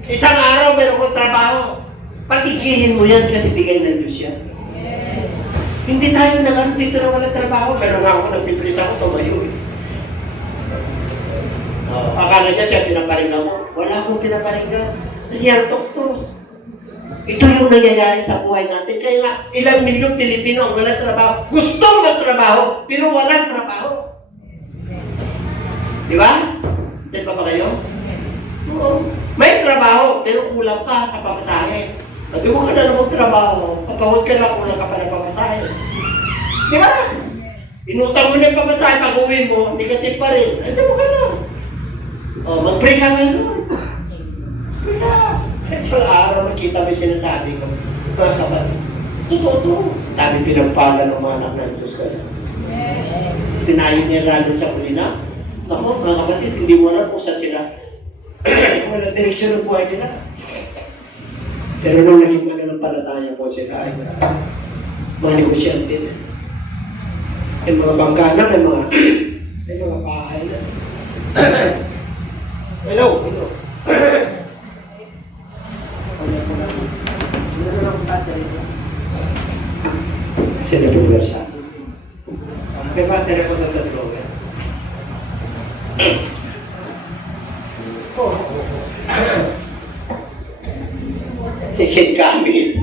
Isang araw mayroon kong trabaho. Patigihin mo yan kasi bigay ng Diyos yan. Hindi tayo nagano dito na walang trabaho. Meron nga ako nagpipris ako, tumayo eh. Akala niya siya pinaparinggan mo. Wala akong pinaparinggan. Nahiyartok to. Ito yung nangyayari sa buhay natin. Kaya nga, ilang milyong Pilipino ang walang trabaho. Gusto magtrabaho, pero walang trabaho. Di ba? Diyan pa ba kayo? Oo. May trabaho, pero kulang pa sa pamasahe. Pag mo ka na lang magtrabaho, kapawag ka lang, kulang ka pa ng pamasahe. Di ba? Inutang mo na yung pamasahe, pag uwi mo, negative pa rin. Ay, di mo ka na. Mag-pray ka ngayon. Kaya sa araw makita mo yung sinasabi ko. Mga kapatid. Ito. Dami pinampala ng mga anak ng Diyos ka. Tinayin niya lalo sa kulina. Ako, mga kapatid, hindi mo alam kung saan sila. Walang direksyon ng buhay nila. Pero nung naging mananampalataya po sila ay mga negosyante na. Yung mga bangkana, may mga bahay na. Hello. Sino po versa? May battery po sa drawer. Second coming.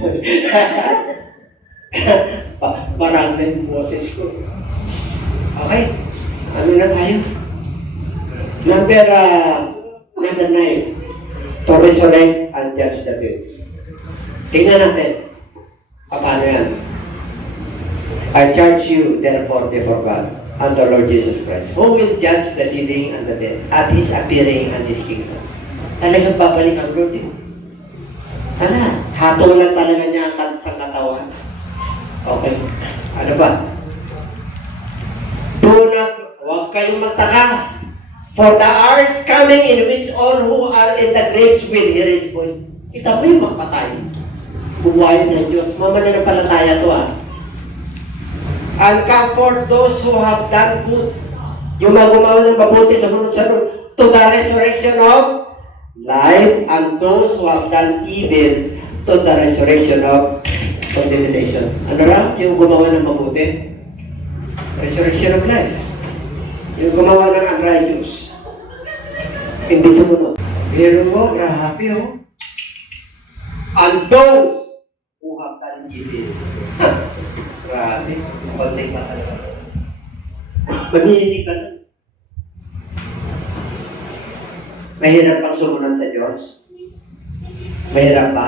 Maraming boses ko. Okay. Ano na tayo? Number 9. To resurrect and judge the dead. Tingnan natin. Paano yan? I charge you, therefore, before God and the Lord Jesus Christ, who will judge the living and the dead at His appearing and His kingdom. Talagang babalik ang Lord eh. Hatulan talaga niya sa katawan. Okay. Ano ba? Huwag kayong magtaka. For the hour is coming in which all who are in the graves will hear His voice. Kita mo yung magpatay. Buwayan ng Diyos. Mamananampalataya to And comfort those who have done good. Yung mga gumawa ng mabuti sa sunod to the resurrection of life, and those who have done evil to the resurrection of condemnation. Ano lang? Yung gumawa ng mabuti? Resurrection of life. Yung gumawa ng unrighteous. Hindi sumunod. Pero mo, grabe oh. And those who have done evil. Grabe. Konting pa talaga. Manininig ka na. Mahirap pang sumunod sa Diyos? Mahirap ba?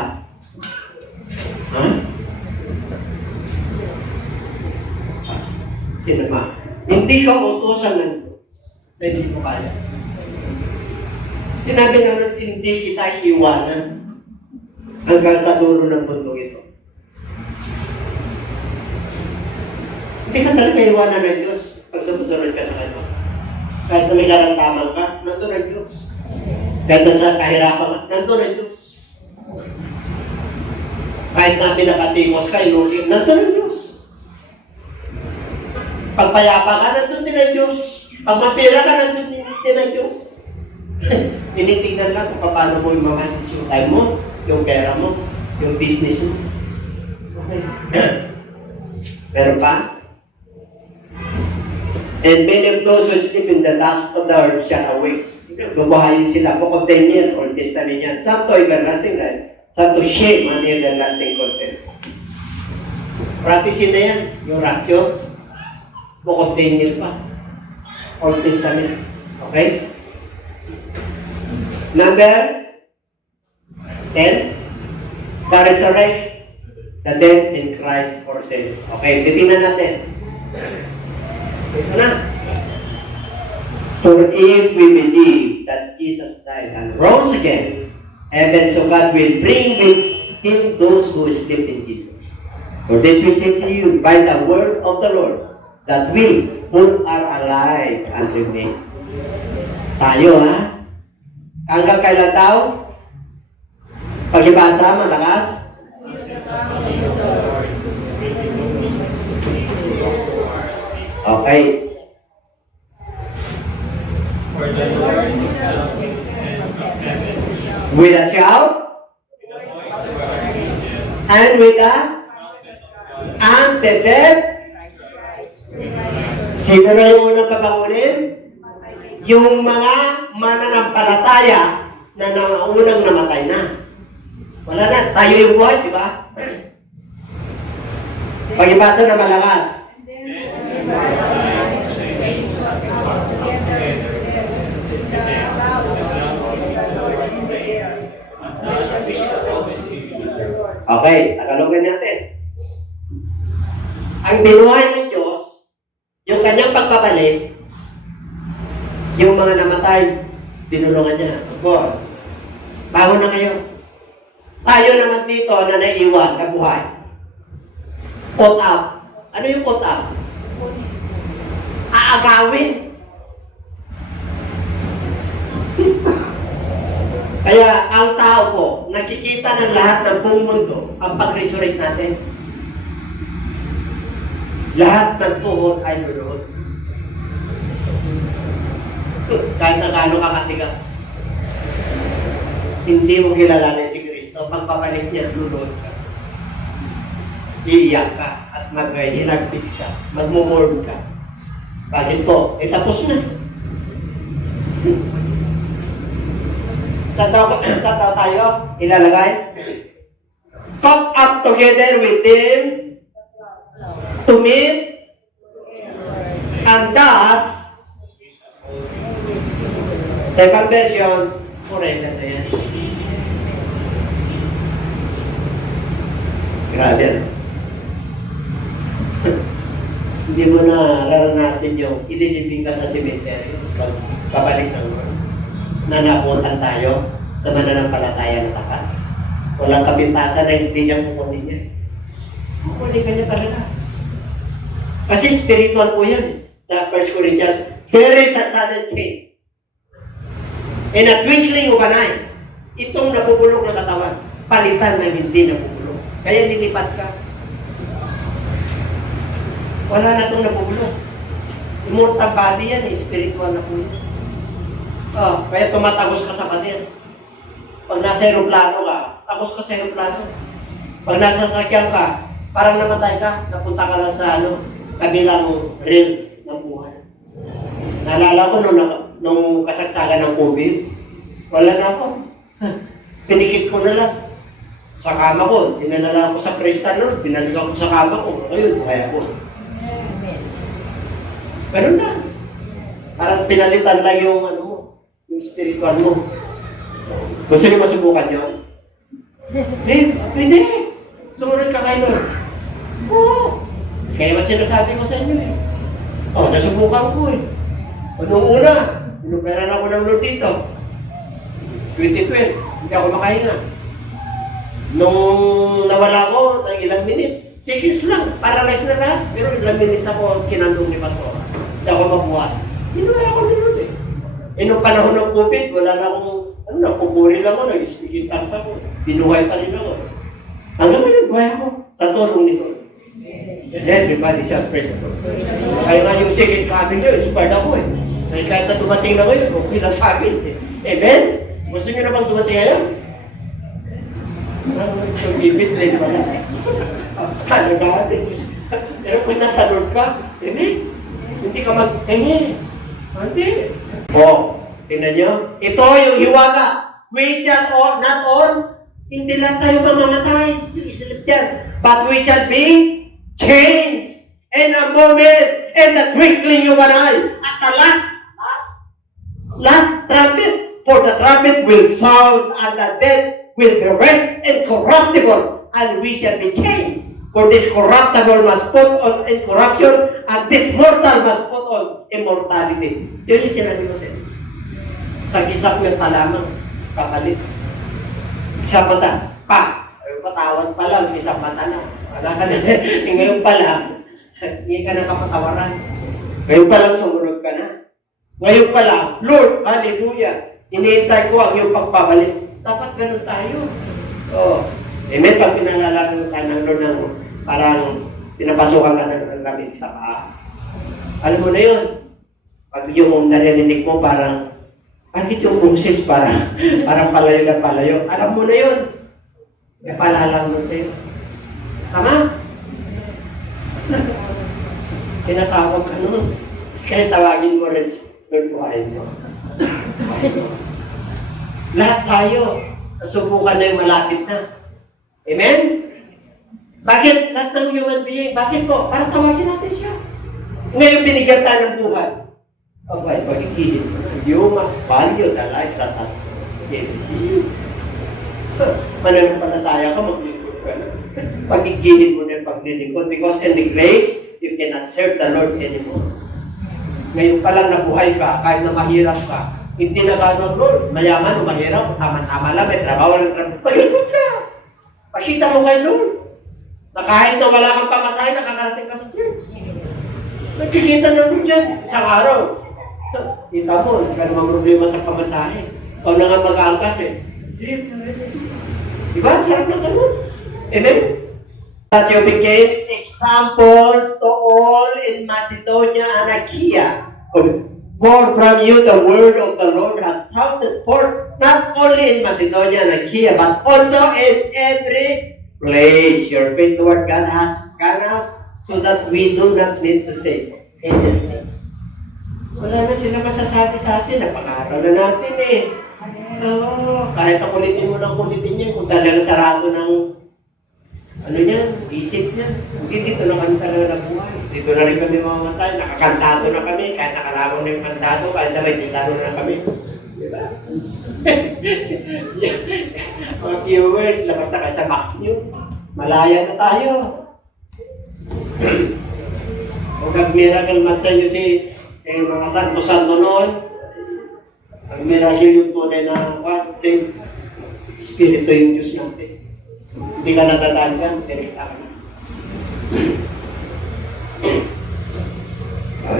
Ha? Sino ba? Hindi ka utusan ng Diyos. Hindi mo kaya. Sinabi naman, hindi kita iiwanan hanggang sa dulo ng mundo ito. Hindi ka talaga iwanan ng Diyos pag sumusunod ka sa Kanya. Kahit na may karamdaman ka, nandun ang Diyos. Kahit na sa kahirapan ka, nandun ang Diyos. Kahit na pinakatimos ka, ilusip, nandun ang Diyos. Pag payapa ka, nandun din ang Diyos. Pag mapira ka, nandun din ang Diyos. Tinitingnan lang kung paano mo i-manage yung time mo, yung pera mo, yung business mo. Okay. Meron pa? And many of those who sleep in the dust of the earth shall awake. Bubuhayin sila. Book of Daniel, Old Testament yan. Some to everlasting life. Some to shame and everlasting content. Practice na yan. Yung rapture. Book of Daniel pa. Old Testament. Okay? Number 10. The resurrect the dead in Christ for sale. Okay, titingnan natin. Ito na. For if we believe that Jesus died and rose again, heaven so God will bring with him those who sleep in Jesus. For this we say to you by the word of the Lord, that we who are alive and remain. Tayo ha? Hanggang kailan daw? Pag-ibasa, malakas? Okay. For the Lord himself will descend from heaven With a shout? with the voice of archangel, And with a trumpet of God, and the dead? Sino na yung unang pabangunin? Yung mga mananampalataya na unang namatay na. Wala na. Tayo yung buhay, di ba? Pag-ibasa na malakas. Okay, tagalogin natin. Ang binuhay ng Diyos, yung kanyang pagbabalik, yung mga namatay, binulungan niya. Go. Bago na kayo. Tayo naman dito na naiwan sa buhay. Caught up. Ano yung caught up? Aagawin. Kaya ang tao po, nakikita ng lahat ng buong mundo ang pag-resurrect natin. Lahat ng tuhod ay luluhod. Kahit na gaano ka katigas. Hindi mo kilalanin si Kristo, pagpapalik niya, luluhod ka. Iiyak ka at mag-hilagpis ka, magmumurd ka. Bakit po? Tapos na. Sa tao tayo, ilalagay. Caught up together with them to meet and thus second version, correct na yan. Grabe. Hindi mo na raranasin yung ililibing ka sa cemetery. Babalik ng Lord. Na nabutan tayo sa mananampalataya na tapat. Walang kapintasan na hindi niya kukunin niya. Kukunin ka niya talaga. Kasi spiritual po yan. Sa 1 Corinthians, there is a sudden change. In a twinkling of an eye, itong nabubulok na katawan, palitan ng hindi nabubulok. Kaya nilipat ka. Wala na itong nabubulok. Immortal body yan, spiritual na po yan. Kaya tumatagos ka sa pader. Pag nasa aeroplano ka, takos ka sa aeroplano. Pag nasa sasakyan ka, parang namatay ka, napunta ka lang sa kabilang realm ng buhay. Naalala ko nung kasagsagan ng COVID, wala na ako. Pinikit ko na lang. Sa kama ko, dinala ko sa kristal nun, binalikan ko sa kama ko. Ayun, kaya ko. Ganun na. Parang pinalitan lang yung yung spiritual mo. Gusto niyo masubukan yun? Hindi. Sumunod ka kayo nun. Oo. Kaya ba sinasabi ko sa inyo eh. Nasubukan ko eh. Nung una, pinuperan ako ng Lord dito. 2012, hindi ako makahinga. Nung nawala ko ng ilang minutes, seconds lang, paralyzed na lahat. Pero ilang minutes ako kinandong ni Pastor. Hindi ako mabuhat. Hinuha ako ni Lord eh. Nung panahon ng COVID, wala na akong, napupuri lang ako, nag-speaking tongues ako. Binuhay pa rin ako. Hanggang ngayon, buhay ako. Tatulong ni Lord. Everybody shall praise the Lord. Kaya nga yung second coming nyo, inspired ako eh. Dahil kahit na dumating na ngayon, okay lang sa akin eh. Amen? Gusto nyo na bang dumating ngayon? Bibit rin pala. Ano natin? Pero kung nasa Lord ka, amen? Hindi ka mag-amen. Hindi. Tingnan nyo. Ito yung hiwaga. We shall not all, hindi lang tayo mamamatay. Yung isilip yan. But we shall be changed in a moment, in the twinkling of an eye. At the last trumpet, for the trumpet will sound, and the dead will be raised incorruptible, and we shall be changed. For this corruptible must put on incorruption, and this mortal must put on immortality. Yun yung sinabi ko sa inyo. Tag-isap yung talamang, kapalit. Isang mata, patawad pa lang, isang mata na. Wala ka na. Ngayon pa lang, hindi ka na kapatawaran. Ngayon pa lang, sumunod ka na. Ngayon pa lang, Lord, hallelujah, iniintay ko ang iyong pagpabalik. Dapat ganun tayo. Amen, pag pinangalan ka ng Lord ng parang pinapasukan ka ng lamig sa paa. Alam mo na yun. Pag yung narinig mo parang, bakit yung bungsis parang palayo na palayo. Alam mo na yun. May palalang mo sa'yo. Tama? Tinatawag ka nun. Kaya tawagin mo rin, Lord, buhayin mo. Lahat tayo, nasubukan na yung malapit na. Amen? Bakit? Lahat ng human being, bakit po? Para tawagin natin siya. Ngayon binigyan tayo ng buhay. Okay, pagkikilin mo na. You must value the life that has given you. Mananampalataya ka, maglilingkod ka na. Pagkikilin mo na yung paglilingkod because in the graves, you cannot serve the Lord anymore. Ngayon pa lang nabuhay ka, kahit na mahirap ka, hindi na gano'n, Lord. Mayaman o mahirap, tama-tama lang, may trabaho ng trabaho. Pagkikilin ka. Pakita mo kay Lord. Na kahit na wala kang pamasahe, nakakarating ka sa church. Nagkikita naman dyan, isang araw. Kita mo, hindi ka naman problema sa pamasahe. Ikaw na nga mag-aangkas eh. Diba? Sarap na ganun. Amen? That you became examples to all in Macedonia and Achaia. For from you the word of the Lord has sounded forth, not only in Macedonia and Achaia, but also in every place. Your faith toward God has gone out, so that we do not need to say anything. Wala na sila masasabi sa atin, napag-aaral na natin eh. Kahit ang kulitin mo ng kulitin yan, kung talagang sarado ng isip niya. Hindi dito na kami talaga nabuhay. Dito na rin kami mamamatay, nakakantado na kami, kahit nakalamang na yung kantado, kahit na may titano na kami. Diba? Mga viewers, labas na kayo sa Max News. Malaya na tayo. Kung nag-miracle man sa inyo mga santo-santo noon, nag-miracle yung tunay na same spirito yung Diyos natin. Hindi ka natatandaan, direkta ka na.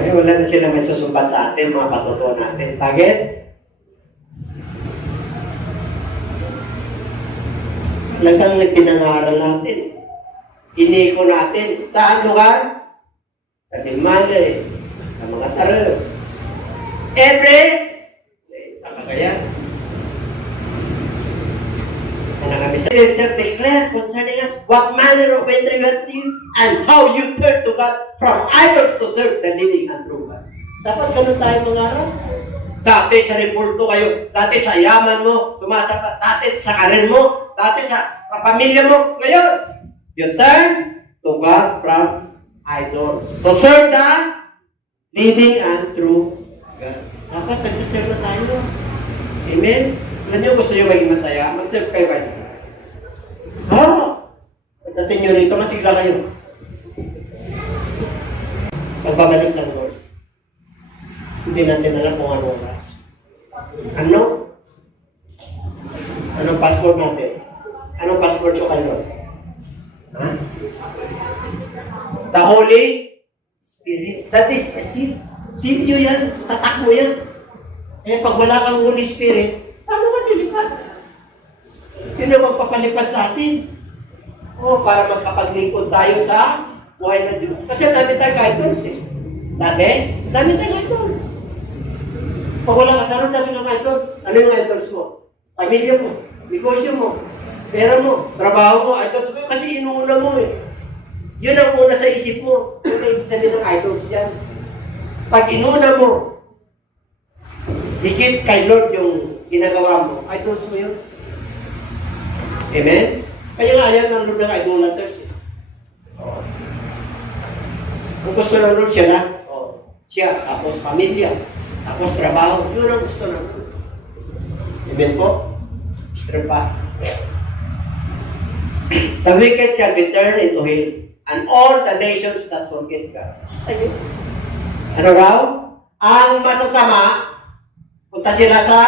Wala na sila may susumbat sa atin, mga patutuo natin. Bakit? Talagang pinangaral natin. Iniko natin. Saan lugar? Sa Timale, sa mga taro. Sa Cagayan. The scripture declares concerning us what manner of entry you and how you turn to God from idols to serve the living and true God. Dapat ganun tayo mangarap. Dati sa repulto kayo, dati sa yaman mo, sumasapat, dati sa karir mo, dati sa pamilya mo. Ngayon, you turn to God from idols. To serve the living and true God. Dapat nagsiserve na tayo. Amen? Alam niyo, gusto niyo maging masaya? Mag-serve kayo ba? Oo! Pagdating niyo rito, masigla kayo. Pagbabalik lang, Lord. Hindi natin alam kung ano oras. Ano? Anong passport natin? Anong passport ko kayo? Ha? The Holy Spirit. That is a seal. Seal nyo yan. Tatak mo yan. Eh, pag wala kang Holy Spirit, paano ka nilipad? Yun ang magpapalipad sa atin. O, para magkapaglingkod tayo sa buhay ng Diyos. Kasi dami tayong idols eh. Dami tayong idols. Pag wala ka sa ron, dami ng idols. Ano yung idols mo? Pamilya mo, negosyo mo, pera mo, trabaho mo, idols mo. Kasi inuuna mo eh. Yun ang una sa isip mo. Yun ang ibig sabihin ng idols yan. Pag inuna mo, higit kay Lord yung ginagawa mo, idols mo yun. Amen? Kaya nga yan ang Lord ng idolaters eh. Kung gusto ng Lord siya lang, siya, tapos pamilya, tapos trabaho, yun ang gusto ng Lord. Amen po? Pero pa. The wicked shall be turned into hell, and all the nations that forget God. Ayun. Ano raw? Ang masasama, punta sila sa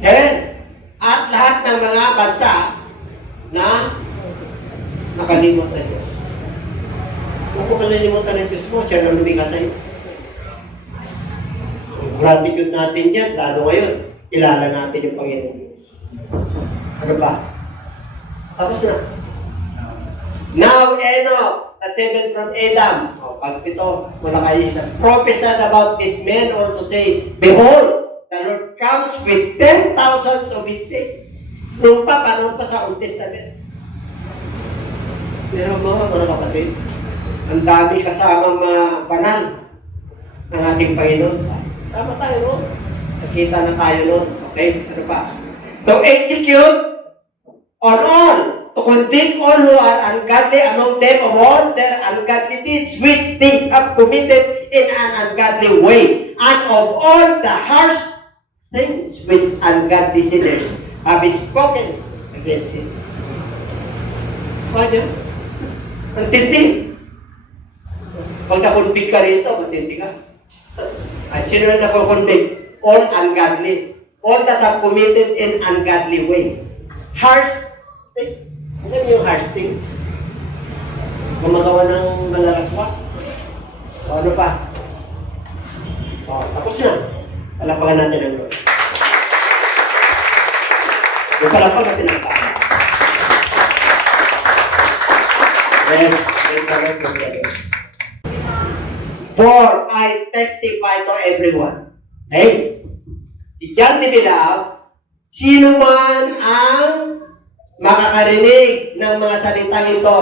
hell. At lahat ng mga bansa na nakalimot sa Diyos. Kung kalilimutan ng Diyos mo, siya na lumiga sa iyo. Gratitude natin yan, lalo ngayon, kilala natin yung Panginoon Diyos. Ano ba? Tapos na. Now Enoch, the seventh from Adam, pag ito, mula kayo isa, prophesied about this man also say, behold, the Lord comes with 10,000 of his saints. Nung pa, parang pa sa Old Testament. Pero mga kapatid, ang dami kasamang mga banal ng ating Panginoon. Sama tayo noon. Nakita na tayo noon. Okay? Ano pa? To execute on all, to convict all who are ungodly among them of all their ungodly deeds which they have committed in an ungodly way, and of all the harsh things which ungodly sinners have spoken against him. Paano? Ang tindi. Pag nakunpig ka rito, matindi ka. At sino na nakukunpig? All ungodly. All that have committed in ungodly way. Harsh things. Alam niyo yung harsh things? Gumagawa ng malalaswa. O ano pa? O, tapos na. Palapakan natin ang Lord. Yung palapakan natin ang Lord. Yes, for I testify to everyone. Hey, si John the Beloved, sino man ang makakarinig ng mga salitang ito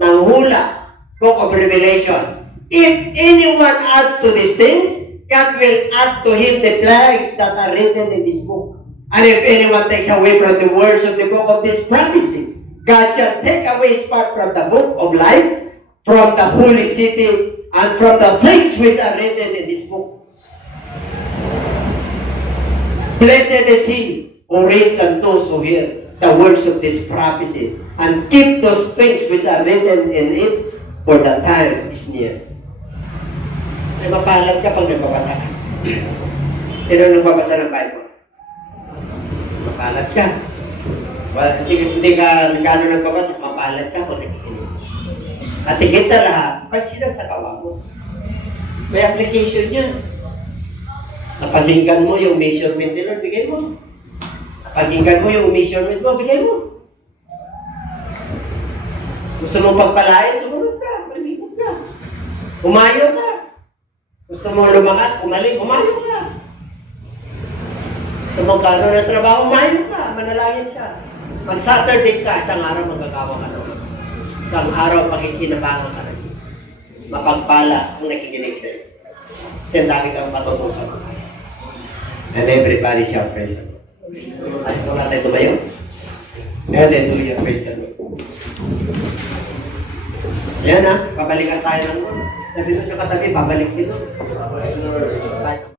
ng hula, Book of Revelation. If anyone adds to these things, God will add to him the plagues that are written in this book. And if anyone takes away from the words of the book of this prophecy, God shall take away his part from the book of life, from the holy city, and from the things which are written in this book. Blessed is he who reads and those who hear the words of this prophecy, and keep those things which are written in it, for the time is near. Ay mapalad ka pag nagbabasa ka. Sino nagbabasa ng Bible? Mapalad ka. Well, hindi ka nagkano nagbabasa, mapalad ka pag nakikinig. At higit sa lahat, pag sa kawa mo. May application yan. Napalinggan mo yung measurement ni Lord, bigay mo. Napalinggan mo yung measurement mo, bigay mo. Gusto mo pagpalain, sumunod ka, malikot ka. Umayo ka. Gusto mo lumakas, umaling, umayo ka. Gusto mo kano na trabaho, umayo ka, manalangin ka. Pag Saturday ka, isang araw magagawa ka naman. Isang araw pagkikinabangan ka rin. Mapagpala kung nakikinig sa'yo. Kasi ang dami kang matutusan. And everybody shall praise the Lord. Ay, kung natin tumayo. Hallelujah, praise the Lord. Ayan na, pabalikan tayo ng Lord. Sabi mo sa katabi, babalik si Lord.